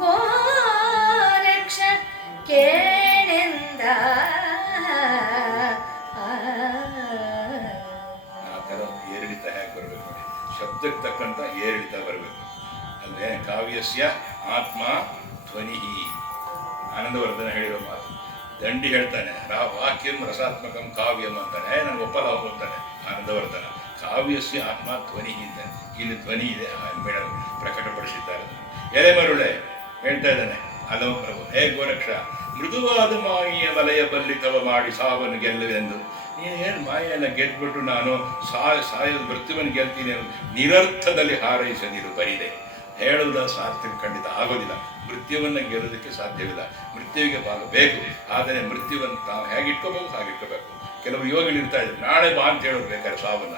ಗೋರಕ್ಷ ಕೇಳೆಂದ ಏರಿಳಿತ ಹೇಗೆ ಬರಬೇಕು ನೋಡಿ, ಶಬ್ದಕ್ಕೆ ತಕ್ಕಂತ ಏರಿಳಿತ ಬರಬೇಕು ಅಲ್ವೇ. ಕಾವ್ಯಸ್ಯ ಆತ್ಮ ಧ್ವನಿ, ಆನಂದವರ್ಧನ ಹೇಳಿರೋ ಮಾತು. ದಂಡಿ ಹೇಳ್ತಾನೆ ವಾಕ್ಯಂ ರಸಾತ್ಮಕಂ ಕಾವ್ಯಂ ಅಂತಾನೆ, ನನಗೆ ಒಪ್ಪಲ್ಲ ಹೋಗ್ತಾನೆ ಆನಂದವರ್ಧನ. ಕಾವ್ಯಸ್ಯ ಆತ್ಮ ಧ್ವನಿ ಅಂತಾನೆ, ಇಲ್ಲಿ ಧ್ವನಿ ಇದೆ ಮೇಡಮ್ ಪ್ರಕಟಪಡಿಸಿದ್ದಾರೆ. ಎಲೆ ಮರುಳೆ ಹೇಳ್ತಾ ಇದ್ದಾನೆ ಅಲವ ಪ್ರಭು, ಹೇ ಗೋರಕ್ಷ, ಮೃದುವಾದ ಮಾಯಿಯ ವಲಯ ಬಲ್ಲಿತವ ಮಾಡಿ ಸಾವನ್ನು ಗೆಲ್ಲುವೆಂದು. ನೀನೇನು ಮಾಯೆಯನ್ನು ಗೆದ್ಬಿಟ್ಟು ನಾನು ಸಾಯೋದು ಮೃತ್ಯುವನ್ನು ಗೆಲ್ತೀನಿ ನಿರರ್ಥದಲ್ಲಿ ಹಾರೈಸದಿರು ಬರಿದೆ. ಹೇಳುವುದ ಸಾಧ್ಯ ಖಂಡಿತ ಆಗೋದಿಲ್ಲ. ಮೃತ್ಯುವನ್ನು ಗೆಲ್ಲೋದಕ್ಕೆ ಸಾಧ್ಯವಿಲ್ಲ. ಮೃತ್ಯುವಿಗೆ ಭಾಗ ಬೇಕು, ಆದರೆ ಮೃತ್ಯುವನ್ನು ತಾವು ಹೇಗೆ ಇಟ್ಕೋಬೇಕು ಹಾಗಿಟ್ಕೋಬೇಕು. ಕೆಲವು ಯೋಗಿಗಳು ಇರ್ತಾ ಇದ್ರು, ನಾಳೆ ಬಾ ಅಂತ ಹೇಳೋದು ಬೇಕಾದ್ರೆ ಸಾವನ್ನ,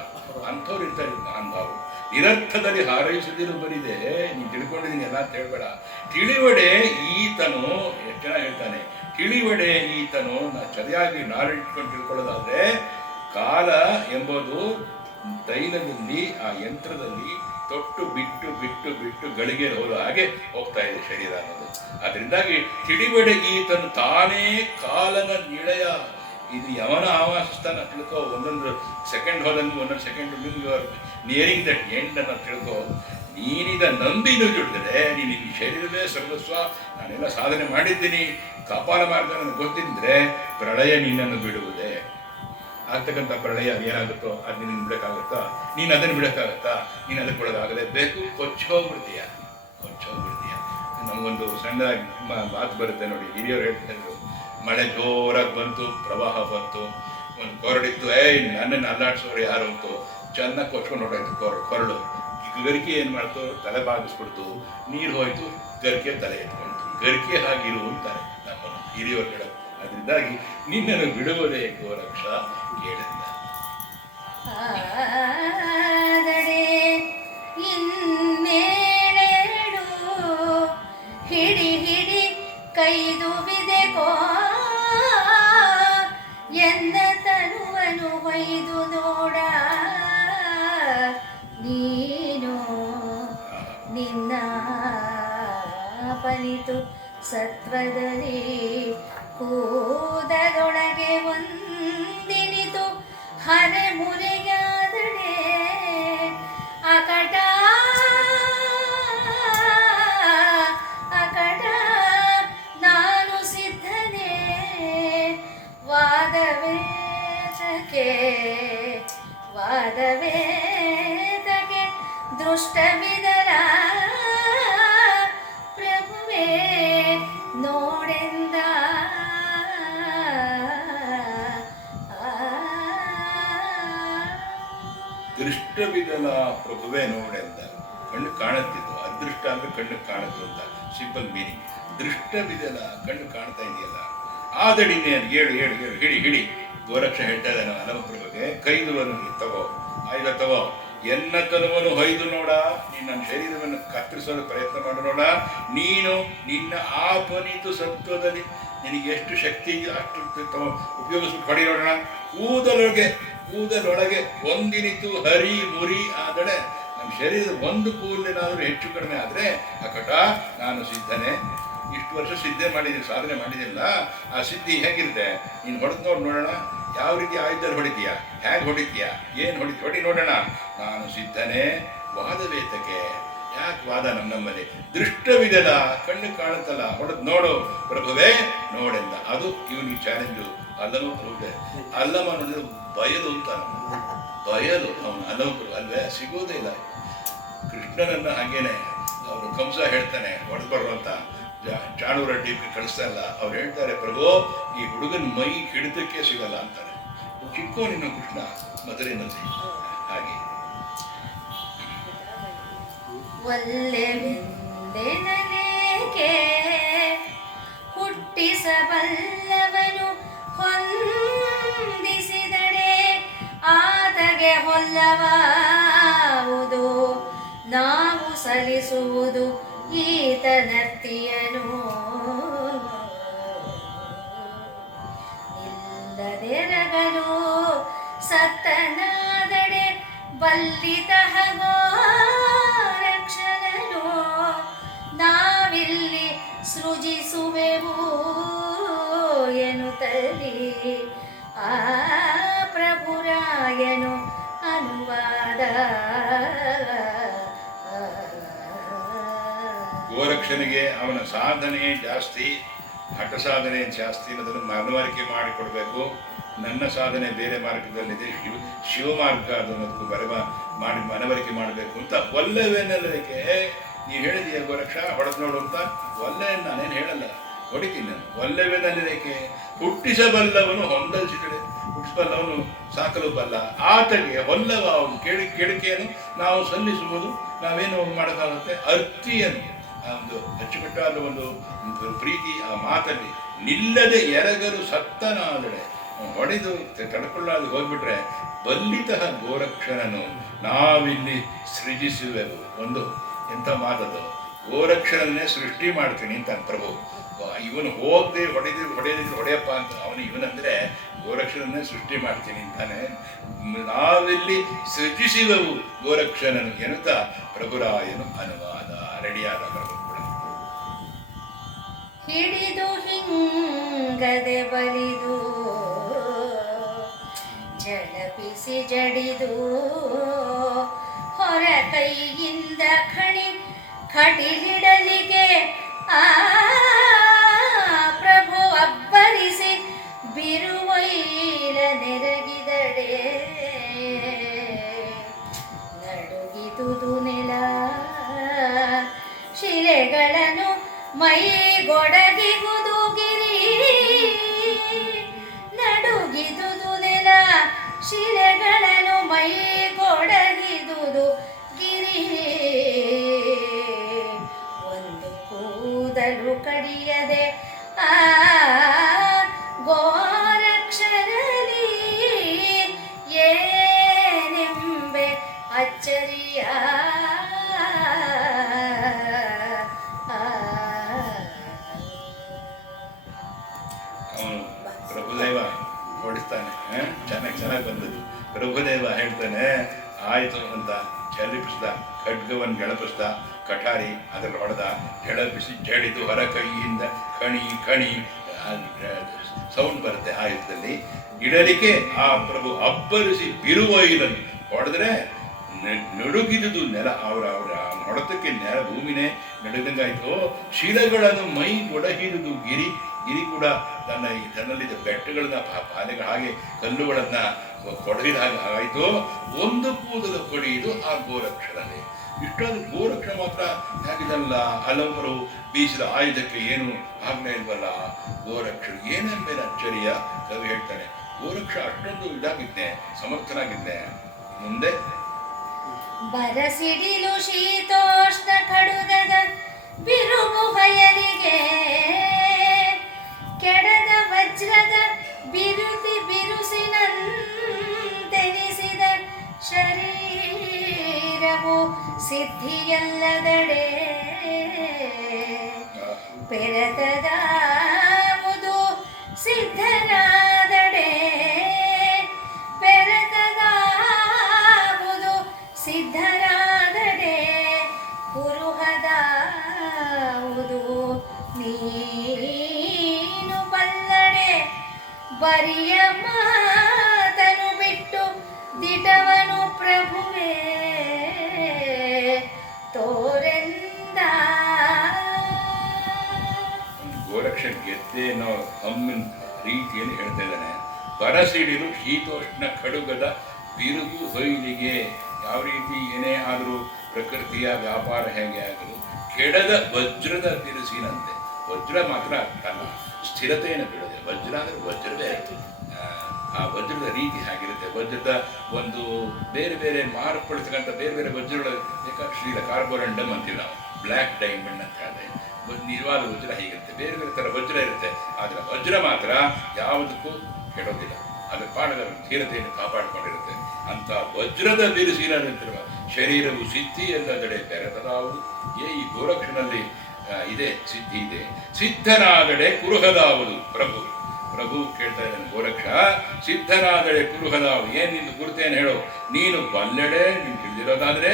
ಅಂಥವ್ರು ಇರ್ತಾ ಇದ್ರು ಮಹಾನ್ ಭಾವರು. ನಿರರ್ಥದಲ್ಲಿ ಹಾರೈಸದಿರು ಬರಿದೆ, ನೀನು ತಿಳ್ಕೊಂಡಿದ್ದೀನಿ ಎಲ್ಲ ಅಂತ ಹೇಳ್ಬೇಡ. ತಿಳಿವಡೆ ಈತನು, ಎಷ್ಟು ಜನ ಹೇಳ್ತಾನೆ, ತಿಳಿವಡೆ ಈತನು ಸರಿಯಾಗಿ ನಾರಿಟ್ಕೊಂಡು ತಿಳ್ಕೊಳ್ಳೋದಾದ್ರೆ ಕಾಲ ಎಂಬುದು ತೈಲದಲ್ಲಿ ಆ ಯಂತ್ರದಲ್ಲಿ ತೊಟ್ಟು ಬಿಟ್ಟು ಬಿಟ್ಟು ಬಿಟ್ಟು ಗಳಿಗೆ ಹೋದ ಹಾಗೆ ಹೋಗ್ತಾ ಇದೆ ಶರೀರ ಅನ್ನೋದು. ಅದರಿಂದಾಗಿ ತಿಳಿವಡೆ ಈತನು ತಾನೇ ಕಾಲನ ನಿಳೆಯ, ಇದು ಯವನ ಆವಾಸಸ್ಥಾನ ತಿಳ್ಕೊ. ಒಂದೊಂದು ಸೆಕೆಂಡ್ ಹೋದಂಗೆ ಒಂದೊಂದು ಸೆಕೆಂಡ್ ನಿಯರಿಂಗ್ ದಟ್ ಎಂಡ್ ಅನ್ನ ತಿಳ್ಕೊ. ನೀನಿದ ನಂಬಿನೂ ಜುಡಿದರೆ ನೀನು ಈ ಶರೀರವೇ ಸರ್ವಸ್ವ, ನಾನೆಲ್ಲ ಸಾಧನೆ ಮಾಡಿದ್ದೀನಿ, ಕಾಪಾಲ ಮಾರ್ಗ ನನಗೆ ಗೊತ್ತಿದ್ರೆ ಪ್ರಳಯ ನಿನ್ನನ್ನು ಬಿಡುವುದೇ. ಆಗ್ತಕ್ಕಂಥ ಪ್ರಳಯ ಏನಾಗುತ್ತೋ ಅದು ನಿನ್ನ ಬಿಡೋಕ್ಕಾಗುತ್ತಾ? ನೀನು ಅದನ್ನು ಬಿಡೋಕ್ಕಾಗತ್ತಾ? ನೀನು ಅದಕ್ಕೆ ಬಿಡೋಕ್ಕಾಗಲೇಬೇಕು. ಕೊಚ್ಚೋಗ್ಬಿಡ್ತೀಯ. ನಮಗೊಂದು ಸಣ್ಣ ಮಾತು ಬರುತ್ತೆ ನೋಡಿ, ಹಿರಿಯವರು ಹೇಳ್ತಾ ಇದ್ರು, ಮಳೆ ಜೋರಾಗಿ ಬಂತು, ಪ್ರವಾಹ ಬಂತು, ಒಂದು ಕೊರಡಿತ್ತು, ನನ್ನನ್ನು ಅಲ್ಲಾಡ್ಸೋರು ಯಾರು ಅಂತು ಚೆನ್ನಾಗಿ ಕೊಚ್ಕೊಂಡು ಹೊರಟಾಯ್ತು ಕೊರಳು. ಗರಿಕೆ ಏನು ಮಾಡ್ತು, ತಲೆ ಬಾಗಿಸ್ಬಿಡ್ತು, ನೀರು ಹೋಯ್ತು, ಗರಿಕೆ ತಲೆ ಎತ್ಕೊಂತು. ಗರಿಕೆ ಹಾಗಿರು ಅಂತಾರೆ ನಮ್ಮನ್ನು ಹಿರಿಯವರು ಹೇಳೋದು. ಅದರಿಂದಾಗಿ ನಿನ್ನನ್ನು ಬಿಡುವುದೇ ಗೋರಕ್ಷ ಕೇಳಿದ. ಇನ್ನೇಳು ಹಿಡಿ ಹಿಡಿ ಕೈದು ಬಿದೆಕೋ ಎನ್ನ ತನುವನು ಒಯ್ದು ನೋಡ ನೀನು ನಿನ್ನ ಪನಿತು ಸತ್ವದಲ್ಲಿ ಕೂದದೊಳಗೆ ಒಂದಿನಿತು ಹರೆ ಮುರೆಯಾದಡೆ ಅಕಟ ನಾನು ಸಿದ್ಧನೇ ವಾದವೇದಕ್ಕೆ ದೃಷ್ಟವಿದರ ಪ್ರಭುವೇ ನೋಡೆಂದ. ದೃಷ್ಟವಿದಲ ಪ್ರಭುವೇ ನೋಡೆಂದ. ಕಣ್ಣು ಕಾಣುತ್ತಿದ್ದು, ಅದೃಷ್ಟ ಅಂದ್ರೆ ಕಣ್ಣು ಕಾಣುತ್ತು ಅಂತ ಸಿಂಪಲ್ ಮೀನಿಂಗ್. ದೃಷ್ಟವಿದಲ ಕಣ್ಣು ಕಾಣ್ತಾ ಇದೆಯಲ್ಲ, ಆದಡಿನೇ ಹೇಳು ಹೇಳು ಹೇಳು ಹಿಡಿ ಹಿಡಿ. ಗೋರಕ್ಷ ಹೇಳ್ತಾ ಇದ್ದಾನೆ ಅನವಪ್ರಭುಗೆ, ಕೈದುವನ್ನು ತಗೋ, ಆಯುಧ ತಗೋ, ಎನ್ನ ತನುವನ್ನು ಹೊಯ್ದು ನೋಡ, ನಿನ್ನ ಶರೀರವನ್ನು ಕತ್ತರಿಸಲು ಪ್ರಯತ್ನ ಮಾಡು ನೋಡ. ನೀನು ನಿನ್ನ ಆಪನಿತು ಸತ್ವದಲ್ಲಿ ನಿನಗೆ ಎಷ್ಟು ಶಕ್ತಿ ಇದೆಯೋ ಅಷ್ಟು ಉಪಯೋಗಿಸ್ಬಿಟ್ಟು ಹೊಡಿ ನೋಡೋಣ. ಕೂದಲೊಳಗೆ ಒಂದಿನಿತು ಹರಿ ಮುರಿ ಆದರೆ ನಮ್ಮ ಶರೀರದ ಒಂದು ಕೂದಲೇನಾದರೂ ಹೆಚ್ಚು ಕಡಿಮೆ ಆದರೆ ಅಕಟ ನಾನು ಸಿದ್ಧನೇ. ಇಷ್ಟು ವರ್ಷ ಸಿದ್ಧೆ ಮಾಡಿದ್ದೀನಿ, ಸಾಧನೆ ಮಾಡಿದಿಲ್ಲ. ಆ ಸಿದ್ಧಿ ಹೇಗಿರುತ್ತೆ ನೀನು ಹೊಡೆದು ನೋಡೋಣ. ಯಾವ ರೀತಿ ಆಯುಧದಲ್ಲಿ ಹೊಡಿತೀಯ, ಹೇಗೆ ಹೊಡಿತೀಯ, ಏನು ಹೊಡಿ ನೋಡೋಣ. ನಾನು ಸಿದ್ಧನೇ. ವಾದವೇತಕ್ಕೆ ಯಾಕೆ ವಾದ ನಮ್ಮಲ್ಲಿ? ದೃಷ್ಟವಿದೆಲ್ಲ ಕಣ್ಣು ಕಾಣುತ್ತಲ್ಲ, ಹೊಡೆದು ನೋಡು ಪ್ರಭುವೇ ನೋಡೆಂದ. ಅದು ಇವನಿಗೆ ಚಾಲೆಂಜು. ಅಲ್ಲಮ ಪ್ರಭುವೆ, ಅಲ್ಲಮ ನೋಡಿದ್ರೆ ಬಯಲು ಅಂತ, ಬಯಲು ಅವನು ಅಲ್ಲಮಪ್ರಭು ಅಲ್ವೇ, ಸಿಗೋದೇ ಇಲ್ಲ. ಕೃಷ್ಣನನ್ನ ಹಾಗೇನೆ ಅವರು ಕಂಸ ಹೇಳ್ತಾನೆ ಹೊಡೆದು ಬರುವಂತ ಚಾಣೂರ ಟೀಮ್ಗೆ ಕಳಿಸ್ತಾ ಇಲ್ಲ. ಅವ್ರು ಹೇಳ್ತಾರೆ, ಪ್ರಭು ಈ ಹುಡುಗನ ಮೈ ಹಿಡಿತಕ್ಕೆ ಸಿಗಲ್ಲ ಅಂತಾರೆ. ಚಿಕ್ಕೋನಿನ ಕೃಷ್ಣ ಮಧುರಿನಲ್ಲಿ ಹಾಗೆ. ಒಲ್ಲೆವೆಂದೆನಲೇಕೆ ಹುಟ್ಟಿಸಬಲ್ಲವನು ಹೊಂದಿಸಿದಡೆ ಆತಗೆ ಹೊಲ್ಲವ ಸಲಿಸುವುದು ಈತನರ್ತಿಯನು ಇಲ್ಲದೆರಗಲು ಸತ್ತನಾದಡೆ ಬಲ್ಲಿತಃ ಗೋರಕ್ಷಣನು ನಾವಿಲ್ಲಿ ಸೃಜಿಸುವೆವು ಎನ್ನುತ್ತಲಿ ಆ ಪ್ರಭುರಾಯನು ಅನುವಾದ. ಗೋರಕ್ಷನಿಗೆ ಅವನ ಸಾಧನೆ ಜಾಸ್ತಿ, ಹಠ ಸಾಧನೆ ಜಾಸ್ತಿ ಅನ್ನೋದನ್ನು ಮನವರಿಕೆ ಮಾಡಿಕೊಡ್ಬೇಕು. ನನ್ನ ಸಾಧನೆ ಬೇರೆ ಮಾರ್ಗದಲ್ಲಿದೆ, ಶಿವಮಾರ್ಗ ಅದನ್ನದಕ್ಕೂ ಮಾಡಿ ಮನವರಿಕೆ ಮಾಡಬೇಕು ಅಂತ ಒಲ್ಲೆವೆನ್ನಲಿಕ್ಕೆ ನೀವು ಹೇಳಿದೀಯ ಗೋರಕ್ಷ ಹೊಡೆದು ನೋಡು ಅಂತ. ಒಲ್ಲೆ ನಾನೇನು ಹೇಳಲ್ಲ, ಹೊಡಿತೀನಿ ನಾನು. ಒಲ್ಲೆವೆನ್ನಲಿಕ್ಕೆ ಹುಟ್ಟಿಸಬಲ್ಲವನು ಹೊಂದಲ್ಸಿಕಡೆ, ಹುಟ್ಟಿಸಬಲ್ಲವನು ಸಾಕಲು ಬಲ್ಲ. ಆತಗೆ ಹೊಲ್ಲವ ಅವನು ಕೇಳಿಕೆಯನ್ನು ನಾವು ಸಲ್ಲಿಸುವುದು, ನಾವೇನು ಮಾಡೋಕ್ಕಾಗುತ್ತೆ. ಅರ್ತಿಯನ್ನು ಆ ಒಂದು ಅಚ್ಚುಕಟ್ಟಾದ ಒಂದು ಪ್ರೀತಿ ಆ ಮಾತಲ್ಲಿ ನಿಲ್ಲದೆ ಎರಗಲು ಸತ್ತನಾದಡೆ ಹೊಡೆದು ತಡ್ಕೊಳ್ಳಾದ ಹೋಗ್ಬಿಟ್ರೆ ಬಲ್ಲಿತಃ ಗೋರಕ್ಷಣನು ನಾವಿಲ್ಲಿ ಸೃಜಿಸುವೆವು. ಒಂದು ಎಂಥ ಮಾತದು, ಗೋರಕ್ಷಣನ್ನೇ ಸೃಷ್ಟಿ ಮಾಡ್ತೀನಿ ಅಂತ ಪ್ರಭು. ಇವನು ಹೋಗದೆ ಹೊಡೆದಿದ್ರು ಹೊಡೆಯಪ್ಪ ಅಂತ ಅವನು ಇವನಂದ್ರೆ ಗೋರಕ್ಷಣನ್ನೇ ಸೃಷ್ಟಿ ಮಾಡ್ತೀನಿ ಅಂತಾನೆ. ನಾವಿಲ್ಲಿ ಸೃಜಿಸುವೆವು ಗೋರಕ್ಷಣನು ಎನ್ನುತ್ತಾ ಪ್ರಭುರಾಯನು ಅನುವಾದ ರೆಡಿಯಾದ ಪ್ರಭು ಕೂಡ. ಹಿಡಿದು ಹಿಂಗದೆ ಬಲಿದು ಜಲಪಿಸಿ ಜಡಿದು ಹೊರ ಕೈಯಿಂದ ಕಟಿಲಿಡಲಿಗೆ ಆ ಪ್ರಭು ಅಬ್ಬರಿಸಿ ಬಿರುವೈಲ ನೆರಗಿದಡೆ ನಡುಗಿದುದು ನೆಲ ಶಿಲೆಗಳನ್ನು ಮೈಗೊಡಗಿಗುದು ಗಿರಿ ನಡುಗಿದುದು ನೆಲ ಶಿಲೆಗಳನ್ನು ಮೈಗೊಡಗಿದುದು ಗಿರಿ ಒಂದು ಕೂದಲು ಕಡಿಯದೆ ಆ ಗೋರಕ್ಷರಲ್ಲಿ ಏನೆಂಬೆ ಅಚ್ಚರಿಯ ಅವನು ಪ್ರಭುದೇವ ಓಡಿಸ್ತಾನೆ. ಚೆನ್ನಾಗಿ ಬಂದದ್ದು. ಪ್ರಭುದೇವ ಹೇಳ್ತಾನೆ ಆಯಿತು ಅಂತ ಚಲಿಪಿಸ್ದ, ಖಡ್ಗವನ್ನು ಗೆಳಪಿಸ್ದ, ಕಠಾರಿ ಅದರಲ್ಲಿ ಹೊಡೆದ, ಗೆಳಪಿಸಿ ಜಡಿದು ಹೊರ ಕೈಯಿಂದ ಕಣಿ ಸೌಂಡ್ ಬರುತ್ತೆ ಆ ಯುದ್ಧದಲ್ಲಿ. ಇಡಲಿಕ್ಕೆ ಆ ಪ್ರಭು ಅಬ್ಬರಿಸಿ ಬಿರುವೈಲನ್ನು ಹೊಡೆದ್ರೆ ನಡುಗಿದುದು ನೆಲ. ಅವರ ಹೊಡೆತಕ್ಕೆ ನೆಲ ಭೂಮಿನೇ ನಡುಗಂಗಾಯ್ತು. ಶಿಲೆಗಳನ್ನು ಮೈ ಒಡಹಿದುದು ಗಿರಿ ಕೂಡ ತನ್ನಲ್ಲಿದ್ದ ಬೆಟ್ಟಗಳನ್ನ ಪಾಲೆಗಳ ಹಾಗೆ ಕಲ್ಲುಗಳನ್ನ ಕೊಡಗಿದ ಹಾಗೆ ಆಯಿತು. ಒಂದು ಕೂದಲು ಕೊಡಿಯುವುದು ಆ ಗೋರಕ್ಷಣೆ. ಇಷ್ಟೊಂದು ಗೋರಕ್ಷ ಮಾತ್ರ ಹಾಗಿದಲ್ಲ. ಅಲಂಬರು ಬೀಸಿದ ಆಯುಧಕ್ಕೆ ಏನು ಆಗ್ನೇ ಇಲ್ವಲ್ಲ. ಗೋರಕ್ಷ ಏನೆಂಬೇನ ಅಚ್ಚರಿಯ ಕವಿ ಹೇಳ್ತಾನೆ. ಗೋರಕ್ಷ ಅಷ್ಟೊಂದು ಇದಾಗಿದ್ದೆ, ಸಮರ್ಥನಾಗಿದ್ದೆ. ಮುಂದೆ ಬರಸಿಡಿಲು ಶೀತೋಷ್ಣ ಕಡುಗದ ಬಿರುಗು ಬಯಲಿಗೆ ಕೆಡದ ವಜ್ರದ ಬಿರುಸಿನಂತೆನಿಸಿದ ಶರೀರವು ಸಿದ್ಧಿಯಲ್ಲದಡೆ ಪೆರತದಾವುದು ಸಿದ್ಧನಾದಡೆ ಪೆರತದಾವುದು ಸಿದ್ಧನಾದಡೆ ಕುರುಹದಾವುದು ನೀನು ಬಲ್ಲಡೆ ಬರಿಯ ಮಾತನು ಬಿಟ್ಟು ದಿಟವನು ಪ್ರಭುವೇ ತೋರೆಂದ. ಗೋರಕ್ಷ ಗೆದ್ದೆ ಅನ್ನೋ ಹಮ್ಮಿನ ರೀತಿಯಲ್ಲಿ ಹೇಳ್ತಾ ಇದ್ದಾನೆ. ಬರಸಿಡಿಲು ಶೀತೋಷ್ಣ ಖಡುಗದ ಬಿರುಗು ಹೊಯ್ಲಿಗೆ. ಯಾವ ರೀತಿ ಏನೇ ಆದರೂ ಪ್ರಕೃತಿಯ ವ್ಯಾಪಾರ ಹೇಗೆ ಆಗಲು ಕೆಡದ ವಜ್ರದ ಬಿರುಸಿನಂತೆ. ವಜ್ರ ಮಾತ್ರ ತನ್ನ ಸ್ಥಿರತೆಯನ್ನು ಬಿಡದೆ. ವಜ್ರ ಅಂದರೆ ವಜ್ರವೇ. ಆ ವಜ್ರದ ರೀತಿ ಹಾಗಿರುತ್ತೆ. ವಜ್ರದ ಒಂದು ಬೇರೆ ಬೇರೆ ಮಾರ್ಪಡಿಸ್ತಕ್ಕಂಥ ಬೇರೆ ಬೇರೆ ವಜ್ರಗಳು ಬೇಕಾದ ಕಾರ್ಬೋರಂಡಮ್ ಅಂತೀವಿ ನಾವು, ಬ್ಲ್ಯಾಕ್ ಡೈಮಂಡ್ ಅಂತ ಹೇಳಿದ್ರೆ. ನಿಜವಾದ ವಜ್ರ ಹೀಗಿರುತ್ತೆ. ಬೇರೆ ಬೇರೆ ಥರ ವಜ್ರ ಇರುತ್ತೆ. ಆದರೆ ವಜ್ರ ಮಾತ್ರ ಯಾವುದಕ್ಕೂ ಕೆಡೋದಿಲ್ಲ. ಅದರ ಪಾಡದ ಧೀರತೆಯನ್ನು ಕಾಪಾಡಿಕೊಂಡಿರುತ್ತೆ. ಅಂತ ವಜ್ರದ ಬಿರುಸಿನಂತಿರುವ ಶರೀರವು ಸಿದ್ಧಿ ಎಲ್ಲದಡೆ ಬೆರೆತದಾವುದು. ಈ ಗೋರಕ್ಷನಲ್ಲಿ ಇದೆ, ಸಿದ್ಧಿ ಇದೆ. ಸಿದ್ಧನಾದಡೆ ಕುರುಹದಾವುದು. ಪ್ರಭು ಕೇಳ್ತಾ ಇದ್ದಾನೆ, ಗೋರಕ್ಷ ಸಿದ್ಧನಾದಡೆ ಕುರುಹದಾವು. ಏನ್ ನಿಂದು ಗುರುತೇನು ಹೇಳು? ನೀನು ಬಲ್ಲೆಡೆ, ನೀನು ತಿಳಿದಿರೋದಾದ್ರೆ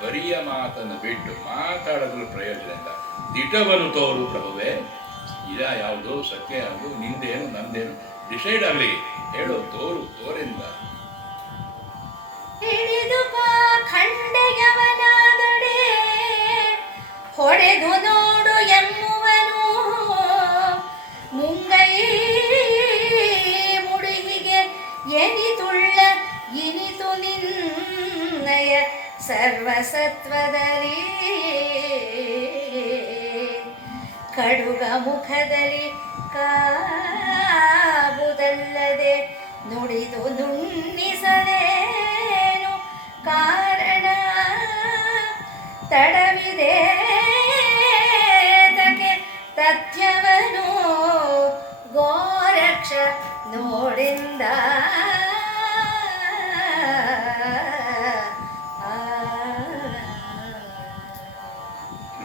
ಬರಿಯ ಮಾತನ್ನು ಬಿಟ್ಟು ಮಾತಾಡೋದ್ರ ಪ್ರಯೋಜನ ಇಲ್ಲ. ದಿಟವನ್ನು ತೋರು ಪ್ರಭುವೇ. ಇದ ಯಾವುದು ಸತ್ಯ, ಯಾವುದು ನಿಂದೇನು ನಂದೇನು ಡಿಸೈಡ್ ಆಗಲಿ, ಹೇಳು, ತೋರಿಂದ. ಖಂಡೆಯವನಾದಡೆ ಹೊಡೆದು ನೋಡು ಎಮ್ಮುವನು, ಮುಂಗೈ ಮುಡಿಗೆ ಎನಿತುಳ್ಳ ಇನಿತು ನಿನ್ನಯ ಸರ್ವಸತ್ವದಲ್ಲಿ, ಕಡುಗ ಮುಖದಲ್ಲಿ ಕಾಬುದಲ್ಲದೆ ನುಡಿದು ನುಣ್ಣಿಸಲೇನು ಕಾರಣ, ತಡವಿದೆ ತಕ್ಕೆ ತಥ್ಯವನು ಗೋರಕ್ಷ ನೋಡಿಂದ.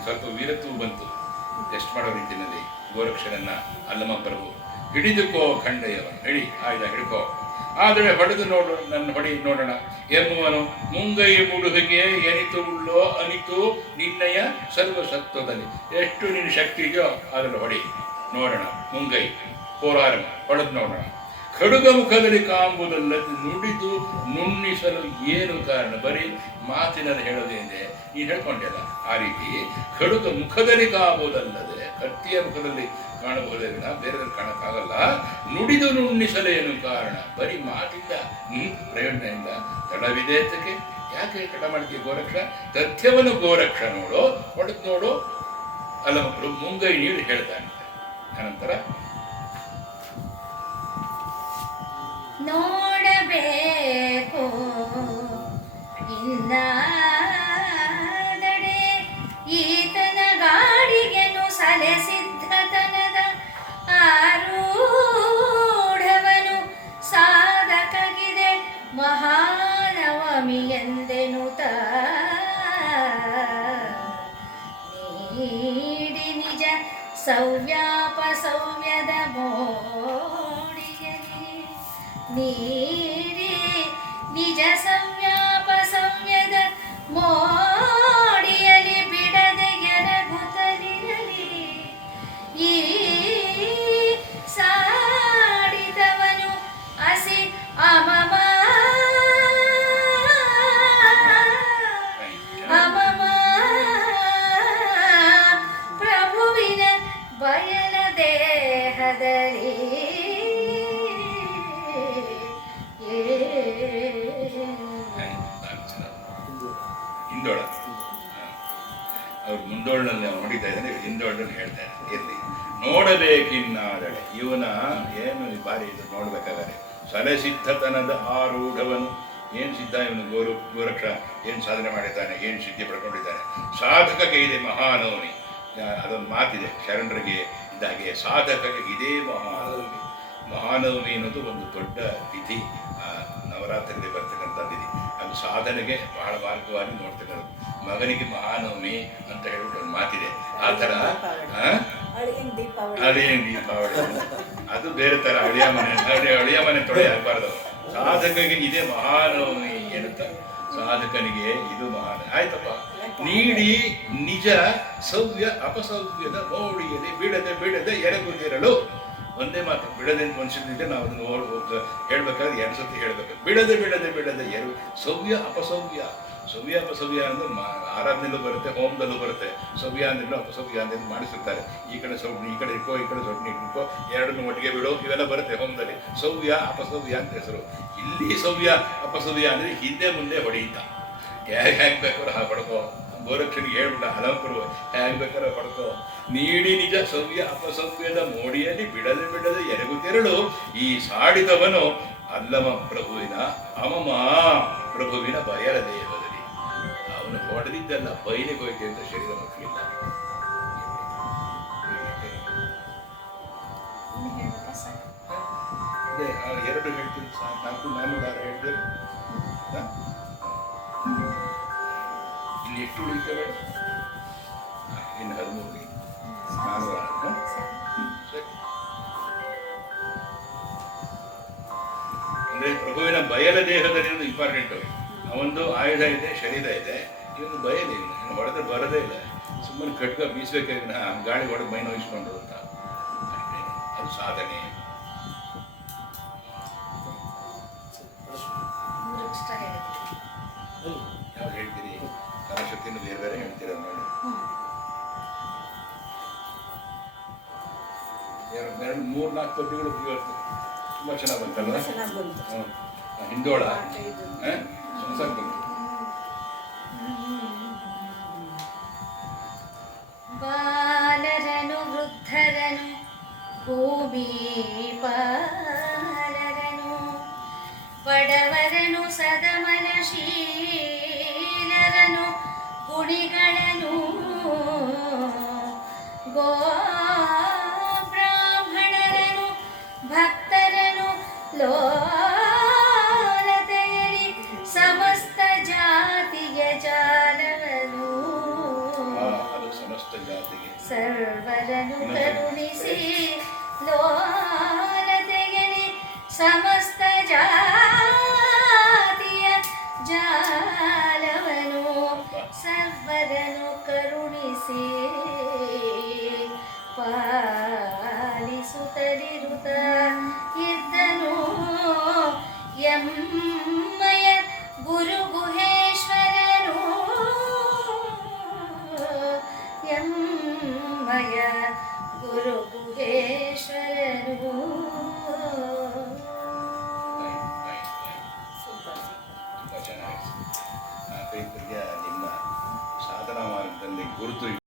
ಸ್ವಲ್ಪ ವೀರತ್ವವು ಬಂತು ಟೆಸ್ಟ್ ಮಾಡೋ ರೀತಿಯಲ್ಲಿ. ಗೋರಕ್ಷನನ್ನ ಅಲ್ಲಮ ಪ್ರಭು ಹಿಡಿದುಕೋ ಖಂಡೆಯವನು, ಆಯ್ದ ಹಿಡ್ಕೋ, ಆದರೆ ಹೊಡೆದು ನೋಡು, ನನ್ನ ಹೊಡಿ ನೋಡೋಣ ಎನ್ನುವನು. ಮುಂಗೈ ಮುಡುಹಿಗೆ ಎನಿತು ಉಳ್ಳೋ ಅನಿತು ನಿನ್ನಯ ಸರ್ವಸತ್ವದಲ್ಲಿ. ಎಷ್ಟು ನಿನ್ನ ಶಕ್ತಿ ಇದೆಯೋ ಅದನ್ನು ಹೊಡಿ ನೋಡೋಣ. ಮುಂಗೈ ಹೋರಾರಂಭ ಹೊಡೆದು ನೋಡೋಣ. ಖಡುಗ ಮುಖದಲ್ಲಿ ಕಾಂಬುದಲ್ಲದೆ ನುಡಿದು ನುಣ್ಣಿಸಲು ಏನು ಕಾರಣ? ಬರೀ ಮಾತಿನಲ್ಲಿ ಹೇಳೋದೇನಿದೆ, ನೀನು ಹೇಳ್ಕೊಂಡೆಲ್ಲ ಆ ರೀತಿ. ಖಡುಗ ಮುಖದಲ್ಲಿ ಕಾಂಬುದಲ್ಲದೆ, ಕತ್ತಿಯ ಮುಖದಲ್ಲಿ ಕಾಣಬಹುದೇ ವಿನ ಬೇರೆದಲ್ಲಿ ಕಾಣಕ್ಕಾಗಲ್ಲ. ನುಡಿದು ನುಣ್ಣಿಸಲೇನು ಕಾರಣ? ಬರೀ ಮಾತಿಂದ ಪ್ರಯೋಜನ ಇಲ್ಲ. ತಡವಿದೆ ಅಂತಕ್ಕೆ ಯಾಕೆ ತಡ ಮಾಡ್ತೀವಿ ಗೋರಕ್ಷ? ತಥ್ಯವನ್ನು ಗೋರಕ್ಷ ನೋಡು, ಹೊಡೆದು ನೋಡು. ಅಲ್ಲಮೊಬ್ರು ಮುಂಗೈ ನೀಡಿ ಹೇಳ್ತಾನೆ. ಅನಂತರ ನೋಡಬೇಕು ಇನ್ನಾದಡೆ ಈತನ ಗಾಡಿಗೆನು ಸಲೆ ಸಿದ್ಧತನದ ಆರೂಢವನು ಸಾಧಕಗಿದೆ ಮಹಾನವಮಿ ಎಂದೆನುತ ನೀಡಿ ನಿಜ ಸೌವ್ಯಾಪ ಸೌವ್ಯದ ಮೋಡಿಯಲಿ, ನೀಡಿ ನಿಜ ಸವ್ಯಾಪ ಸವ್ಯದ ಮೋಡಿಯಲಿ ಬಿಡದೆ ಎರಗುತ್ತಲಿರಲಿ. ಈ ಸಾಡಿದವನು ಅಸಿ ಅಮಮ ಪ್ರಭುವಿನ ಬಯಲ ದೇಹದಲ್ಲಿ. ಹಿಂದೋಳ ಅವ್ರು ಮುಂದೋಳನಲ್ಲಿ ನೋಡಿತಾ ಇದ್ದಾನೆ, ಹಿಂದೋಳಲ್ಲಿ ಹೇಳ್ತಾರೆ. ಇರಲಿ, ನೋಡಬೇಕಿನ್ನಾದಳೆ. ಇವನ ಏನು ಬಾರಿ ಇದು ನೋಡ್ಬೇಕಾದ್ರೆ ಸಲೆ ಸಿದ್ಧತನದ ಆರೂಢವನು. ಏನು ಸಿದ್ಧ ಇವನು ಗೋರಕ್ಷ ಏನು ಸಾಧನೆ ಮಾಡಿದ್ದಾನೆ, ಏನು ಸಿದ್ಧಿ ಪಡ್ಕೊಂಡಿದ್ದಾನೆ. ಸಾಧಕಕ್ಕೆ ಇದೆ ಮಹಾನವಮಿ. ಅದೊಂದು ಮಾತಿದೆ ಶರಣರಿಗೆ ಇದ್ದಾಗೆ, ಸಾಧಕಕ್ಕೆ ಇದೇ ಮಹಾನವಮಿ. ಮಹಾನವಮಿ ಅನ್ನೋದು ಒಂದು ದೊಡ್ಡ ತಿಥಿ, ನವರಾತ್ರಿಯಲ್ಲಿ ಬರ್ತಕ್ಕಂಥ ತಿಥಿ. ಅದು ಸಾಧನೆಗೆ ಬಹಳ ಮಾರ್ಗವಾಗಿ ನೋಡ್ತಕ್ಕಂಥದ್ದು. ಮಗನಿಗೆ ಮಹಾನವಮಿ ಅಂತ ಹೇಳ್ಬಿಟ್ಟು ಒಂದು ಮಾತಿದೆ. ಆ ಥರ ಅಳಿಯನ್ ದೀಪಾವಳಿ ಅದು ಬೇರೆ ಥರ. ಅಳಿಯ ಮನೆ ತೊಳೆ ಆಗಬಾರ್ದು. ಸಾಧಕನಿಗೆ ಇದೇ ಮಹಾನವಮಿ ಏನಂತ, ಸಾಧಕನಿಗೆ ಇದು ಮಹಾನ. ಆಯ್ತಪ್ಪ, ನೀಡಿ ನಿಜ ಸವ್ಯ ಅಪಸವ್ಯದ ಮೋಡಿಯಲ್ಲಿ ಬಿಡದೆ ಎರಗುತ್ತಿರಲು. ಒಂದೇ ಮಾತು, ಬಿಡದೆ ಅಂತ ಮನುಷ್ಯನಿದೆ. ನಾವು ಅದನ್ನು ಹೇಳ್ಬೇಕಾದ್ರೆ 2 ಸತಿ ಹೇಳ್ಬೇಕು. ಬಿಡದೆ ಸವ್ಯ ಅಪಸವ್ಯ. ಸವ್ಯ ಅಪಸವ್ಯ ಅಂದ್ರೆ ಆರಾಧನೆಯಲ್ಲೂ ಬರುತ್ತೆ, ಹೋಮದಲ್ಲೂ ಬರುತ್ತೆ. ಸವ್ಯ ಅಂದ್ರೂ ಅಪಸವ್ಯ ಅಂದ್ರೆ ಮಾಡಿಸಿರ್ತಾರೆ. ಈ ಕಡೆ ಸೊಪ್ಪು ಈ ಕಡೆ ಇಟ್ಕೋ, ಈ ಕಡೆ ಸೊಪ್ಪು ಇಟ್ಕೋ, ಎರಡನ್ನು ಒಟ್ಟಿಗೆ ಬಿಡು, ಇವೆಲ್ಲ ಬರುತ್ತೆ ಹೋಮದಲ್ಲಿ. ಸವ್ಯ ಅಪಸವ್ಯ ಅಂತ ಹೆಸರು. ಇಲ್ಲಿ ಸವ್ಯ ಅಪಸವ್ಯ ಅಂದ್ರೆ ಹಿಂದೆ ಮುಂದೆ ಹೊಡೆಯುತ್ತ. ಹೇಗೆ ಬೇಕಾದ್ರೂ ಹಾಗೆ ಹೊಡ್ಕೋ. ಗೋರಕ್ಷನಿಗೆ ಹೇಳ್ಬಿಟ್ಟ ಹಲಂಪರು, ಹೇಗೆ ಬೇಕಾದ್ರೆ ಹೊಡ್ಕೋ. ನೀಡಿ ನಿಜ ಸವ್ಯ ಅಪಸವ್ಯದ ಮೋಡಿಯಲ್ಲಿ ಬಿಡದೆ ಎರಗುತ್ತಿರಲು. ಈ ಸಾಡಿದವನು ಅಲ್ಲಮ ಪ್ರಭುವಿನ ಅಮಮ ಪ್ರಭುವಿನ ಬಯಲ ದೇಹದಲ್ಲಿ. ಅವನು ಹೊಡೆದಿದ್ದಲ್ಲ, ಬಯಲಿಗೆ ಹೋಯ್ತೆ ಅಂತ ಶರೀರ ಮುಖ್ಯಿಲ್ಲ. ಎರಡು ಹೇಳ್ತೀನಿ, 4 ನಾನು 6 ಹೇಳ್ತೇನೆ. ಎಷ್ಟು ಉಳಿತೇವೆ? ಇನ್ನು 13 ನಾನು ಸರಿ. ಅಂದರೆ ಪ್ರಭುವಿನ ಬಯಲ ದೇಹದಲ್ಲಿ ಇಂಪಾರ್ಟೆಂಟು. ಅವೊಂದು ಆಯುಧ ಇದೆ, ಶರೀರ ಇದೆ, ಇವನು ಬಯಲಿಲ್ಲ, ಇನ್ನು ಹೊಡೆದ್ರೆ ಬರೋದೇ ಇಲ್ಲ. ಸುಮ್ಮನೆ ಖಡ್ಗ ಬೀಸಬೇಕಾಗಿನ ಗಾಳಿ ಹೊಡೆದು ಮೈ ನೋಯಿಸ್ಕೊಂಡ್ರು ಅಂತ ಅಷ್ಟೇ. ಅದು ಸಾಧನೆ. ಎಕ್ಸ್ಟ್ರಾ ಹೇಳಿದ್ರಿ. ಯಾವ್ದು ಹೇಳ್ತೀರಿ? ಸರಸ್ವತಿಯನ್ನು ಬೇರೆ ಬೇರೆ ಹೇಳ್ತೀರ ನೋಡಿ. ಎರಡು 3-4 ಪದ್ಯಗಳು ಇವತ್ತು ತುಂಬ ಚೆನ್ನಾಗಿ ಬಂತಲ್ಲ. ಚೆನ್ನಾಗಿ ಬಂತು. ಹಿಂದೋಳ ಸಂಸಾರ ಬಂತು. ಬಾಲರನು ವೃದ್ಧರನು ಭೂಮಿ ಪಾಲರನು ಬಡವರನು ಸದಮನಶೀಲರನು ಗುಣಿಗಳನ್ನು ಗೋ ಬ್ರಾಹ್ಮಣರನು ಭಕ್ತರನು ಲೋಲತೆಯಲಿ ಸಮಸ್ತ ಜಾತಿಯ ಜಾಲವನು ಅದು ಸಮಸ್ತ ಜಾತಿಗೆ ಸರ್ವರನು ಕರುಣಿಸಿ ಲೋಲತೆಯಲಿ ಸಮಸ್ತ ಜಾತಿಯ ಜಾಲವನು ಸರ್ವರನು ಕರುಣಿಸಿ ಪಾಲಿಸುತ್ತಲಿರುತ್ತ ಇದ್ದನು ಎಮ್ಮಯ ಗುರು ಗುಹೇಶ್ವರನು ಎಮ್ಮಯ ಗುರು ಗುಹೇ